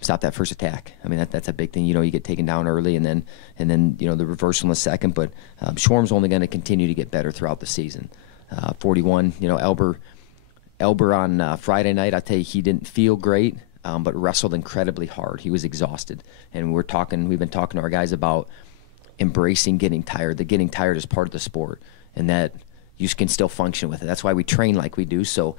stop that first attack. I mean, that's a big thing. You know, you get taken down early, and then you know, the reversal in the second. But Shoreham's only going to continue to get better throughout the season. 41. You know, Elber on Friday night, I tell you, he didn't feel great, but wrestled incredibly hard. He was exhausted, and we've been talking to our guys about embracing getting tired. That getting tired is part of the sport, and that you can still function with it. That's why we train like we do. So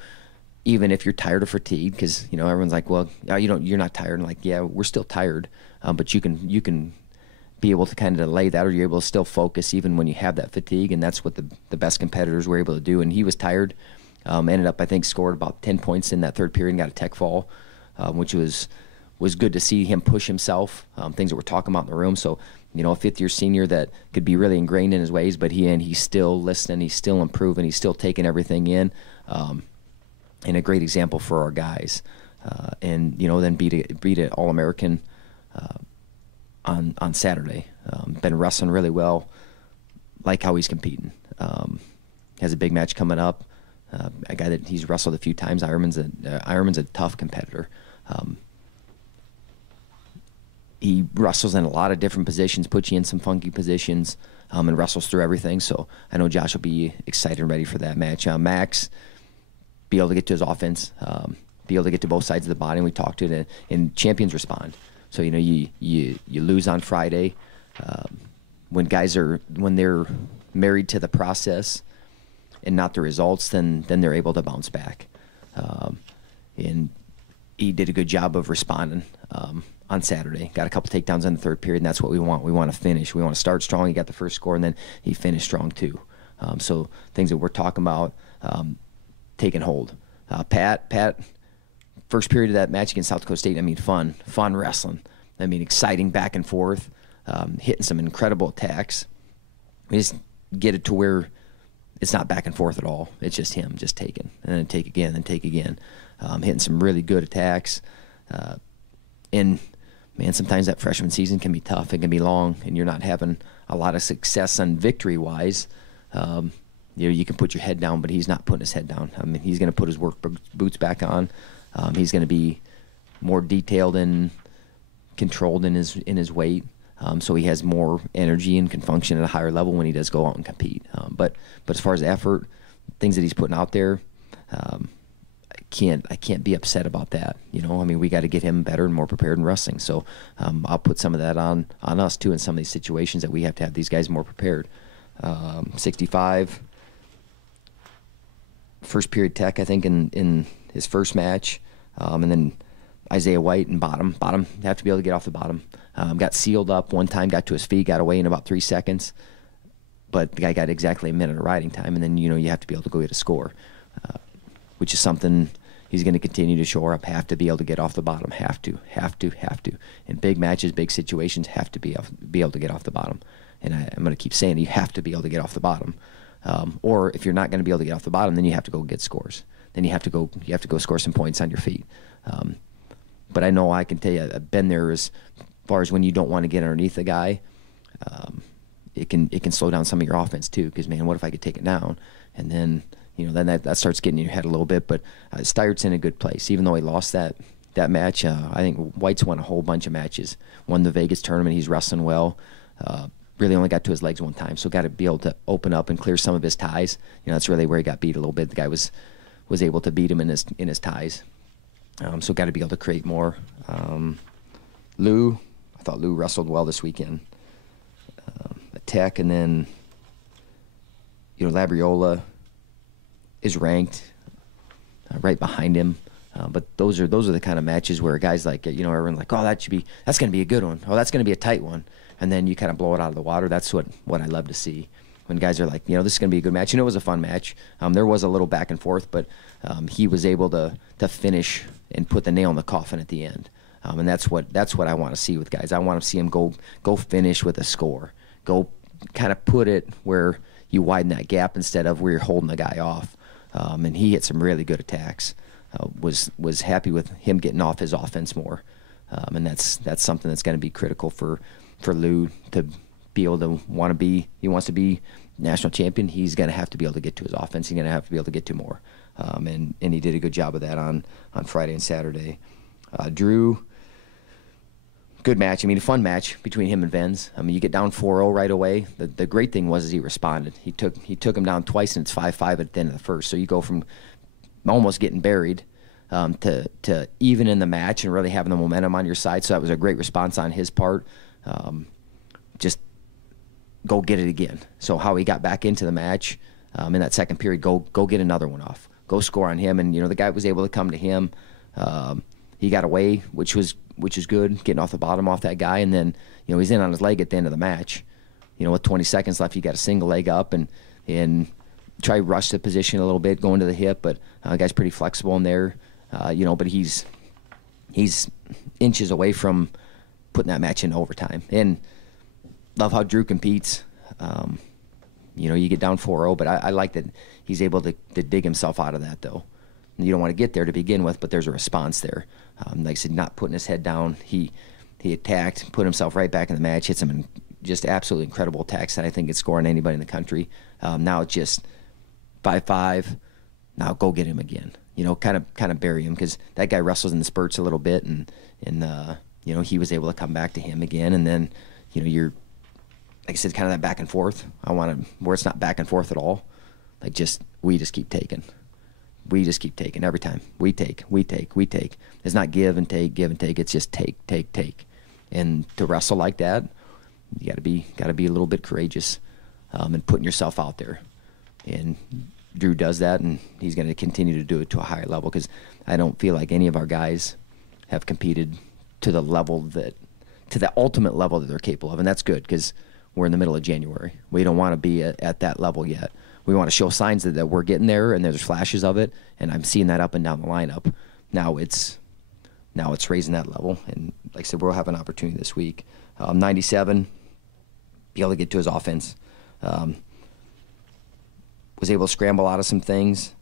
even if you're tired or fatigued, because, you know, everyone's like, well, you're not tired. And like, yeah, we're still tired, but you can be able to kind of delay that, or you're able to still focus even when you have that fatigue. And that's what the best competitors were able to do. And he was tired. Ended up, I think, scored about 10 points in that third period and got a tech fall, which was good to see him push himself, things that we're talking about in the room. So, you know, a fifth-year senior that could be really ingrained in his ways, but he's still listening, he's still improving, he's still taking everything in, and a great example for our guys. And, you know, then beat an All-American on Saturday. Been wrestling really well, like how he's competing. Has a big match coming up. A guy that he's wrestled a few times. Ironman's a tough competitor. He wrestles in a lot of different positions, puts you in some funky positions, and wrestles through everything. So I know Josh will be excited and ready for that match. Max, be able to get to his offense, be able to get to both sides of the body, and we talked to it, and champions respond. So, you know, you lose on Friday. When they're married to the process and not the results, then they're able to bounce back. And he did a good job of responding on Saturday. Got a couple takedowns in the third period, and that's what we want. We want to finish. We want to start strong. He got the first score, and then he finished strong too. So things that we're talking about taking hold. Pat, first period of that match against South Dakota State, I mean, fun wrestling. I mean, exciting back and forth, hitting some incredible attacks. We just get it to where it's not back and forth at all. It's just him just taking, and then take again, and take again. Hitting some really good attacks. And, man, sometimes that freshman season can be tough. It can be long, and you're not having a lot of success on victory-wise. You know, you can put your head down, but he's not putting his head down. I mean, he's going to put his work boots back on. He's going to be more detailed and controlled in his weight, so he has more energy and can function at a higher level when he does go out and compete. But as far as effort, things that he's putting out there, I can't be upset about that. You know, I mean, we got to get him better and more prepared in wrestling. So I'll put some of that on us too in some of these situations that we have to have these guys more prepared. 65. First period tech, I think, in his first match, and then Isaiah White and bottom have to be able to get off the bottom. Got sealed up one time, got to his feet, got away in about 3 seconds, but the guy got exactly a minute of riding time, and then, you know, you have to be able to go get a score, which is something he's going to continue to shore up. Have to be able to get off the bottom. Have to. In big matches, big situations, have to be able to get off the bottom. And I'm going to keep saying you have to be able to get off the bottom. Or if you're not going to be able to get off the bottom, then you have to go get scores. Then you have to go score some points on your feet. But I know I can tell you, I've been there as far as when you don't want to get underneath a guy. It can slow down some of your offense too. Because, man, what if I could take it down? And then, you know, then that starts getting in your head a little bit. But Steyert's in a good place, even though he lost that match. I think White's won a whole bunch of matches. Won the Vegas tournament. He's wrestling well. Really only got to his legs one time, so got to be able to open up and clear some of his ties. You know, that's really where he got beat a little bit. The guy was able to beat him in his ties, so got to be able to create more. Lou, I thought Lou wrestled well this weekend. Tech, and then, you know, Labriola is ranked right behind him. But those are the kind of matches where guys like, you know, everyone's like, oh, that's going to be a good one. Oh, that's going to be a tight one. And then you kind of blow it out of the water. That's what I love to see. when guys are like, you know, this is going to be a good match. You know, it was a fun match. There was a little back and forth, but he was able to finish and put the nail in the coffin at the end. And that's what I want to see with guys. I want to see him go finish with a score. Go kind of put it where you widen that gap instead of where you're holding the guy off. And he hit some really good attacks. Was happy with him getting off his offense more. And that's something that's going to be critical for Lou to be able to want to be. He wants to be national champion. He's going to have to be able to get to his offense. He's going to have to be able to get to more. And he did a good job of that on Friday and Saturday. Drew, good match. I mean, a fun match between him and Venz. I mean, you get down 4-0 right away. The great thing was he responded. He took him down twice, and it's 5-5 at the end of the first. So you go from almost getting buried to even in the match and really having the momentum on your side. So that was a great response on his part. Just go get it again. So how he got back into the match in that second period, go get another one off. Go score on him. And, you know, the guy was able to come to him. He got away, which was good, getting off the bottom off that guy. And then, you know, he's in on his leg at the end of the match. You know, with 20 seconds left, he got a single leg up and try to rush the position a little bit, going to the hip. But the guy's pretty flexible in there, you know, but he's inches away from putting that match in overtime. And love how Drew competes. You know, you get down 4-0, but I like that he's able to dig himself out of that, though. You don't want to get there to begin with, but there's a response there. Like I said, not putting his head down. He attacked, put himself right back in the match, hit some just absolutely incredible attacks that I think could score on anybody in the country. Now it's just 5-5. Now go get him again. You know, kind of bury him, because that guy wrestles in the spurts a little bit, and you know, he was able to come back to him again. And then, you know, you're, like I said, kind of that back and forth. I want to, where it's not back and forth at all. Like, we just keep taking. We just keep taking every time. We take. It's not give and take. It's just take. And to wrestle like that, you got to be a little bit courageous, and putting yourself out there. And Drew does that, and he's going to continue to do it to a higher level, because I don't feel like any of our guys have competed to the ultimate level that they're capable of, and that's good, because we're in the middle of January. We don't want to be at that level yet. We want to show signs that we're getting there, and there's flashes of it, and I'm seeing that up and down the lineup. Now it's raising that level, and like I said, we'll have an opportunity this week. 97, be able to get to his offense. Was able to scramble out of some things.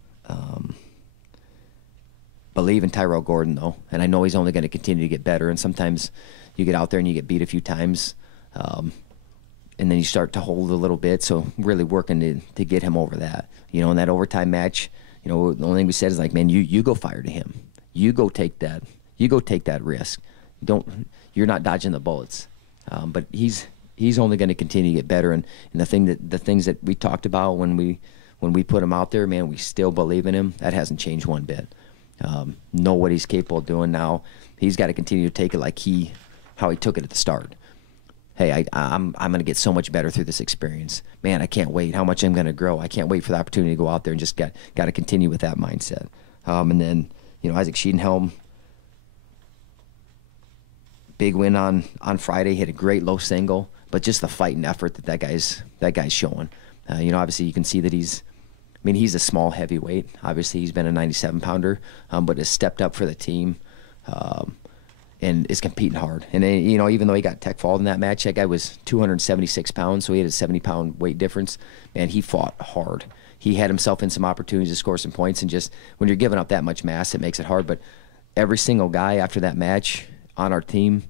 Believe in Tyrell Gordon, though, and I know he's only going to continue to get better, and sometimes you get out there and you get beat a few times, and then you start to hold a little bit, so really working to get him over that. You know, in that overtime match, you know, the only thing we said is like, man, you go fire to him. You go take that risk. You're not dodging the bullets. But he's only going to continue to get better, and the things that we talked about when we put him out there, man, we still believe in him. That hasn't changed one bit. Know what he's capable of doing now. He's got to continue to take it like how he took it at the start. Hey, I'm going to get so much better through this experience. Man, I can't wait. How much I'm going to grow. I can't wait for the opportunity to go out there, and just got to continue with that mindset. And then, you know, Isaac Schiedenhelm, big win on Friday. Hit a great low single, but just the fight and effort that guy's showing. You know, obviously you can see that he's a small heavyweight. Obviously he's been a 97-pounder, but has stepped up for the team, and is competing hard. And you know, even though he got tech fault in that match, that guy was 276 pounds, so he had a 70-pound weight difference. Man, he fought hard. He had himself in some opportunities to score some points, and just when you're giving up that much mass, it makes it hard. But every single guy after that match on our team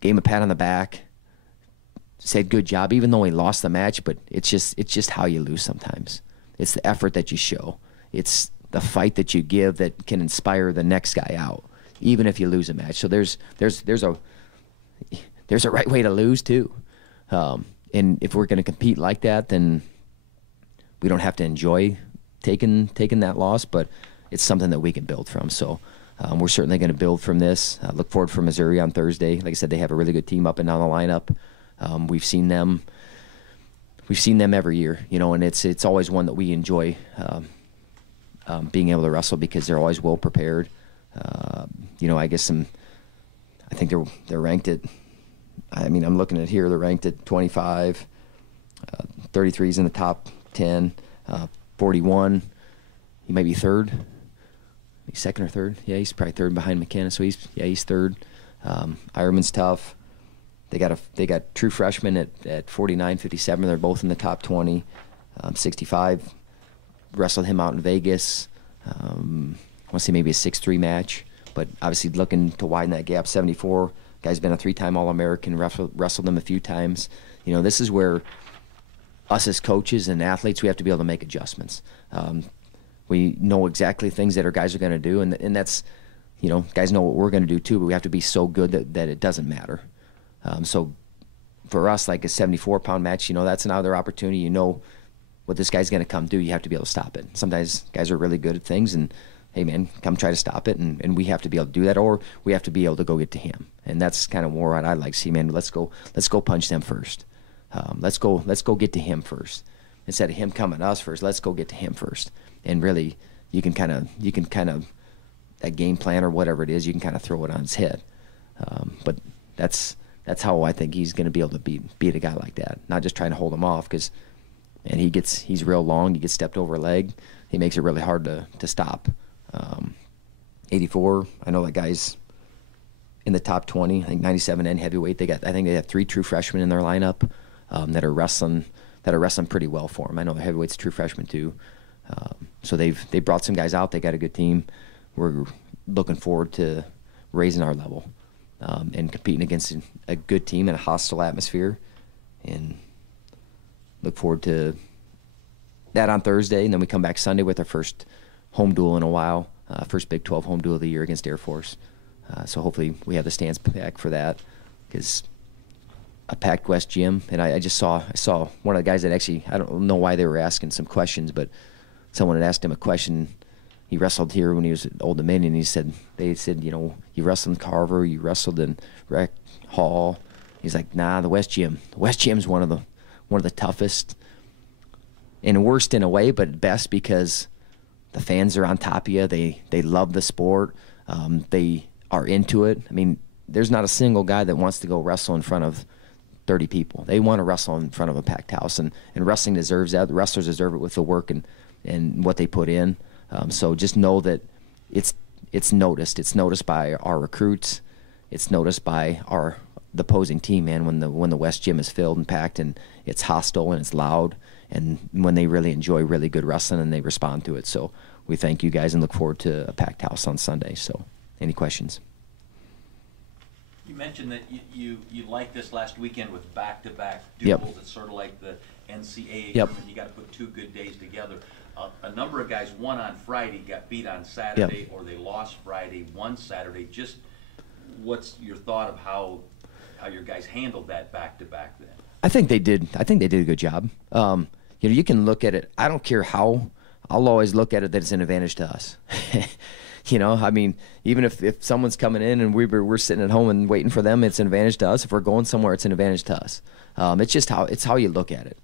gave him a pat on the back, said good job, even though he lost the match. But it's just how you lose sometimes. It's the effort that you show. It's the fight that you give that can inspire the next guy out, even if you lose a match. So there's a right way to lose too. And if we're going to compete like that, then we don't have to enjoy taking that loss, but it's something that we can build from. So we're certainly going to build from this. Look forward for Missouri on Thursday. Like I said, they have a really good team up and down the lineup. We've seen them every year, you know, and it's always one that we enjoy being able to wrestle, because they're always well prepared. You know, I think they're ranked at, I mean, I'm looking at here, they're ranked at 25. 33's in the top 10. 41, he might be third. He's second or third. Yeah, he's probably third behind McKenna. So he's third. Ironman's tough. They got true freshmen at 49, 57. They're both in the top 20. 65 wrestled him out in Vegas. I want to say maybe a 6-3 match, but obviously looking to widen that gap. 74, guy's been a 3-time All-American, wrestled him a few times. You know, this is where us as coaches and athletes, we have to be able to make adjustments. We know exactly things that our guys are going to do, and that's, you know, guys know what we're going to do too, but we have to be so good that it doesn't matter. So for us, like a 74-pound match, you know, that's another opportunity. You know what this guy's going to come do. You have to be able to stop it. Sometimes guys are really good at things, and hey, man, come try to stop it, and we have to be able to do that, or we have to be able to go get to him. And that's kind of more what I like to see, man. Let's go punch them first. Let's go get to him first. Instead of him coming to us first, let's go get to him first. And really, you can kind of that game plan or whatever it is, you can kind of throw it on his head. But that's how I think he's going to be able to beat a guy like that. Not just trying to hold him off, because, and he's real long. He gets stepped over a leg. He makes it really hard to stop. 84, I know that guy's in the top 20. I think 97 and heavyweight. I think they have 3 true freshmen in their lineup that are wrestling pretty well for him. I know the heavyweight's a true freshman too. So they brought some guys out. They got a good team. We're looking forward to raising our level and competing against a good team in a hostile atmosphere, and look forward to that on Thursday. And then we come back Sunday with our first home duel in a while, first Big 12 home duel of the year against Air Force. So hopefully we have the stands back for that, because a packed West gym. And I saw one of the guys that actually, I don't know why they were asking some questions, but someone had asked him a question. He wrestled here when he was at Old Dominion. They said, you know, you wrestled in Carver, you wrestled in Rec Hall. He's like, nah, the West Gym. The West Gym's one of the toughest and worst in a way, but best because the fans are on top of you. They love the sport. They are into it. I mean, there's not a single guy that wants to go wrestle in front of 30 people. They want to wrestle in front of a packed house, and wrestling deserves that. The wrestlers deserve it with the work and what they put in. So just know that it's noticed. It's noticed by our recruits. It's noticed by the opposing team, man, when the West Gym is filled and packed, and it's hostile and it's loud, and when they really enjoy really good wrestling and they respond to it. So we thank you guys and look forward to a packed house on Sunday. So any questions? You mentioned that you liked this last weekend with back-to-back duels. Yep. It's sort of like the NCAA Yep. tournament. You got to put 2 good days together. A number of guys won on Friday, got beat on Saturday, Yep. or they lost Friday, won Saturday. Just what's your thought of how your guys handled that back-to-back then? I think they did a good job. You know, you can look at it. I don't care how. I'll always look at it that it's an advantage to us. You know, I mean, even if someone's coming in and we're sitting at home and waiting for them, it's an advantage to us. If we're going somewhere, it's an advantage to us. It's just how you look at it.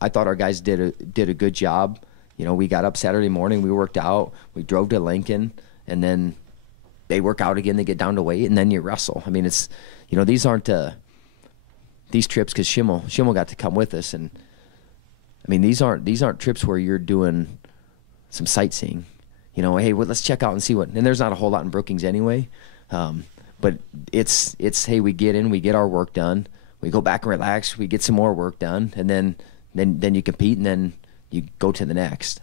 I thought our guys did a good job. You know, we got up Saturday morning, we worked out, we drove to Lincoln, and then they work out again, they get down to weight, and then you wrestle. I mean, it's, you know, these aren't these trips, because Schimmel got to come with us, and I mean, these aren't trips where you're doing some sightseeing. You know, hey, well, let's check out and see what. And there's not a whole lot in Brookings anyway, but it's hey, we get in, we get our work done, we go back and relax, we get some more work done, and then you compete, and then you go to the next.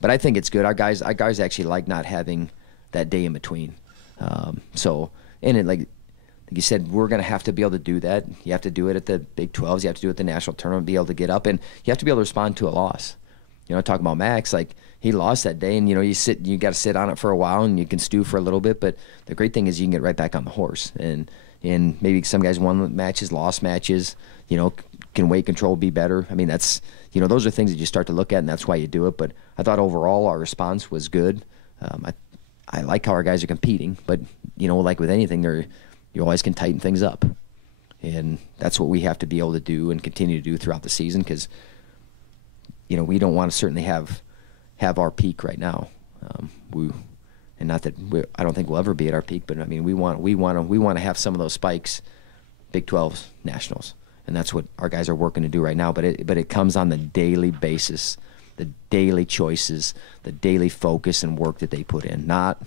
But I think it's good. Our guys actually like not having that day in between. So, and it, like you said, we're going to have to be able to do that. You have to do it at the Big 12s. You have to do it at the national tournament, be able to get up, and you have to be able to respond to a loss. You know, talking about Max, like, he lost that day, and, you know, you got to sit on it for a while, and you can stew for a little bit, but the great thing is you can get right back on the horse. And maybe some guys won matches, lost matches, you know, can weight control be better? I mean, that's, you know, those are things that you start to look at, and that's why you do it. But I thought overall our response was good. I like how our guys are competing, but, you know, like with anything, you always can tighten things up. And that's what we have to be able to do and continue to do throughout the season, because, you know, we don't want to certainly have our peak right now. And not that I don't think we'll ever be at our peak, but I mean, we want to have some of those spikes, Big 12 nationals, and that's what our guys are working to do right now. But it comes on the daily basis, the daily choices, the daily focus and work that they put in. Not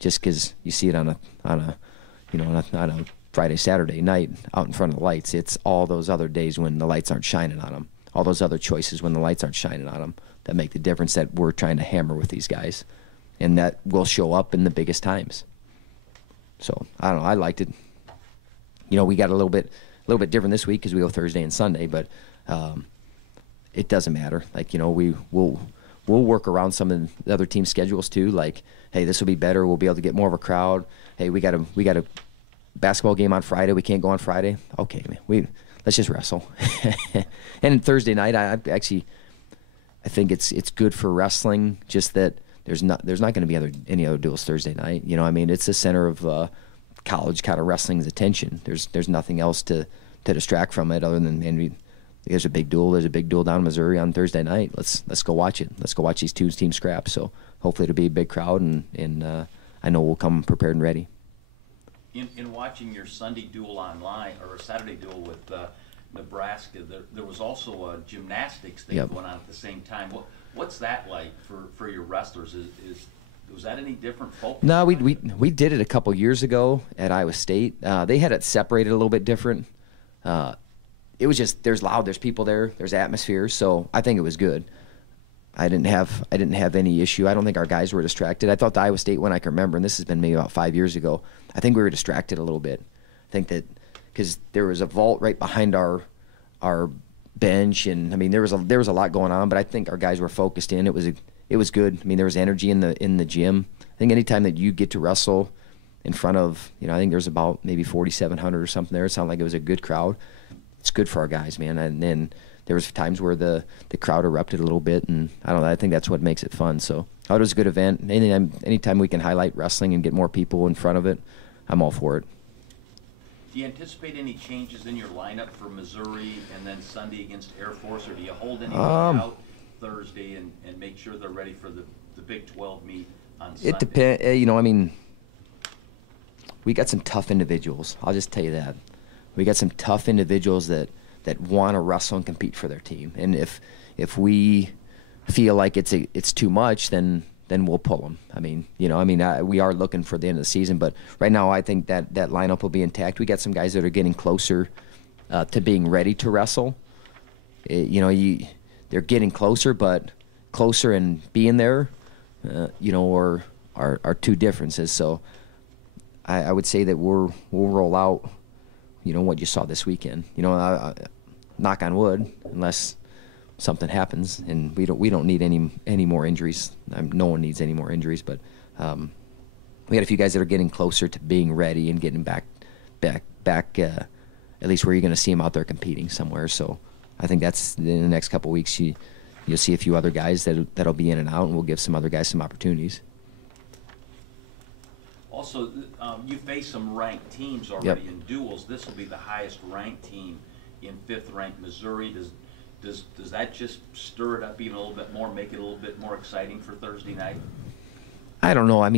just because you see it on a Friday, Saturday night out in front of the lights. It's all those other days when the lights aren't shining on them. All those other choices when the lights aren't shining on them that make the difference that we're trying to hammer with these guys, and that will show up in the biggest times. So I don't know. I liked it. We got a little bit different this week because we go Thursday and Sunday, but it doesn't matter. We'll work around some of the other team schedules too. Like, hey, this will be better. We'll be able to get more of a crowd. Hey, we got a basketball game on Friday. We can't go on Friday. Okay, man. Let's just wrestle. And Thursday night, I think it's good for wrestling. Just that there's not going to be any other duels Thursday night. It's the center of college kind of wrestling's attention. There's nothing else to distract from it other than there's a big duel. There's a big duel down in Missouri on Thursday night. Let's go watch it. Let's go watch these two teams scrap. So hopefully it'll be a big crowd, and I know we'll come prepared and ready. In watching your Sunday duel online, or a Saturday duel with Nebraska, there was also gymnastics that went on at the same time. What's that like for your wrestlers? Was that any different focus? No, we did it a couple years ago at Iowa State. They had it separated a little bit different. It was just there's people there, there's atmosphere, so I think it was good. I didn't have any issue. I don't think our guys were distracted. I thought the Iowa State one I can remember, and this has been maybe about 5 years ago, I think we were distracted a little bit. I think that because there was a vault right behind our bench, and there was a lot going on, but I think our guys were focused in. It was good. There was energy in the gym. I think anytime that you get to wrestle in front of, I think there's about maybe 4,700 or something there. It sounded like it was a good crowd. It's good for our guys, man. And then there was times where the crowd erupted a little bit, and I don't know. I think that's what makes it fun. So it was a good event. Anytime we can highlight wrestling and get more people in front of it, I'm all for it. Do you anticipate any changes in your lineup for Missouri and then Sunday against Air Force, or do you hold anything out Thursday and make sure they're ready for the Big 12 meet on Sunday? It depends. We got some tough individuals. I'll just tell you that. We got some tough individuals that want to wrestle and compete for their team. And if we feel like it's too much, then we'll pull them. We are looking for the end of the season, but right now I think that lineup will be intact. We got some guys that are getting closer to being ready to wrestle. They're getting closer, but closer and being there, are two differences. So I would say that we'll roll out, what you saw this weekend. Knock on wood, unless something happens, and we don't need any more injuries. No one needs any more injuries, but we got a few guys that are getting closer to being ready and getting back at least where you're going to see them out there competing somewhere. So I think that's in the next couple of weeks. You'll see a few other guys that'll be in and out, and we'll give some other guys some opportunities. Also, you face some ranked teams already in duels. This will be the highest ranked team in 5th ranked Missouri. Does that just stir it up even a little bit more, make it a little bit more exciting for Thursday night? I don't know.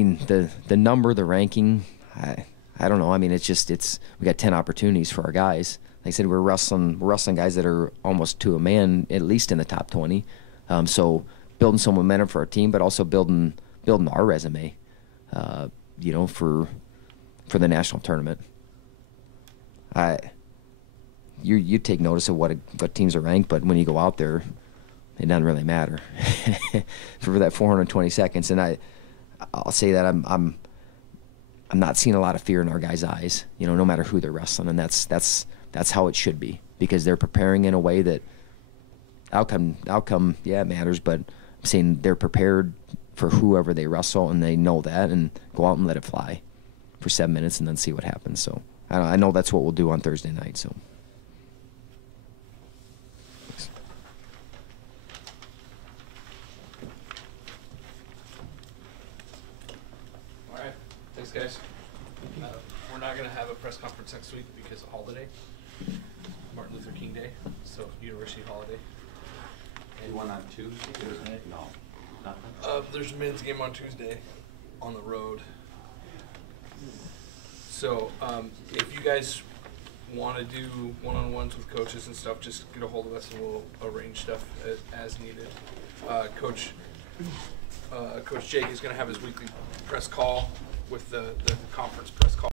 The number, the ranking, I don't know. We got 10 opportunities for our guys. Like I said, we're wrestling guys that are almost to a man, at least in the top 20. So building some momentum for our team, but also building our resume, for the national tournament. You take notice of what teams are ranked, but when you go out there, it doesn't really matter for that 420 seconds. And I'll say that I'm not seeing a lot of fear in our guys' eyes. No matter who they're wrestling, and that's how it should be, because they're preparing in a way that outcome it matters, but I'm saying they're prepared for whoever they wrestle, and they know that, and go out and let it fly for 7 minutes and then see what happens. So I know that's what we'll do on Thursday night. So. All right, thanks guys. We're not going to have a press conference next week because of holiday, Martin Luther King Day, so university holiday. And one on Tuesday? No. There's a men's game on Tuesday on the road. So if you guys want to do one-on-ones with coaches and stuff, just get a hold of us and we'll arrange stuff as needed. Coach Jake is going to have his weekly press call with the conference press call.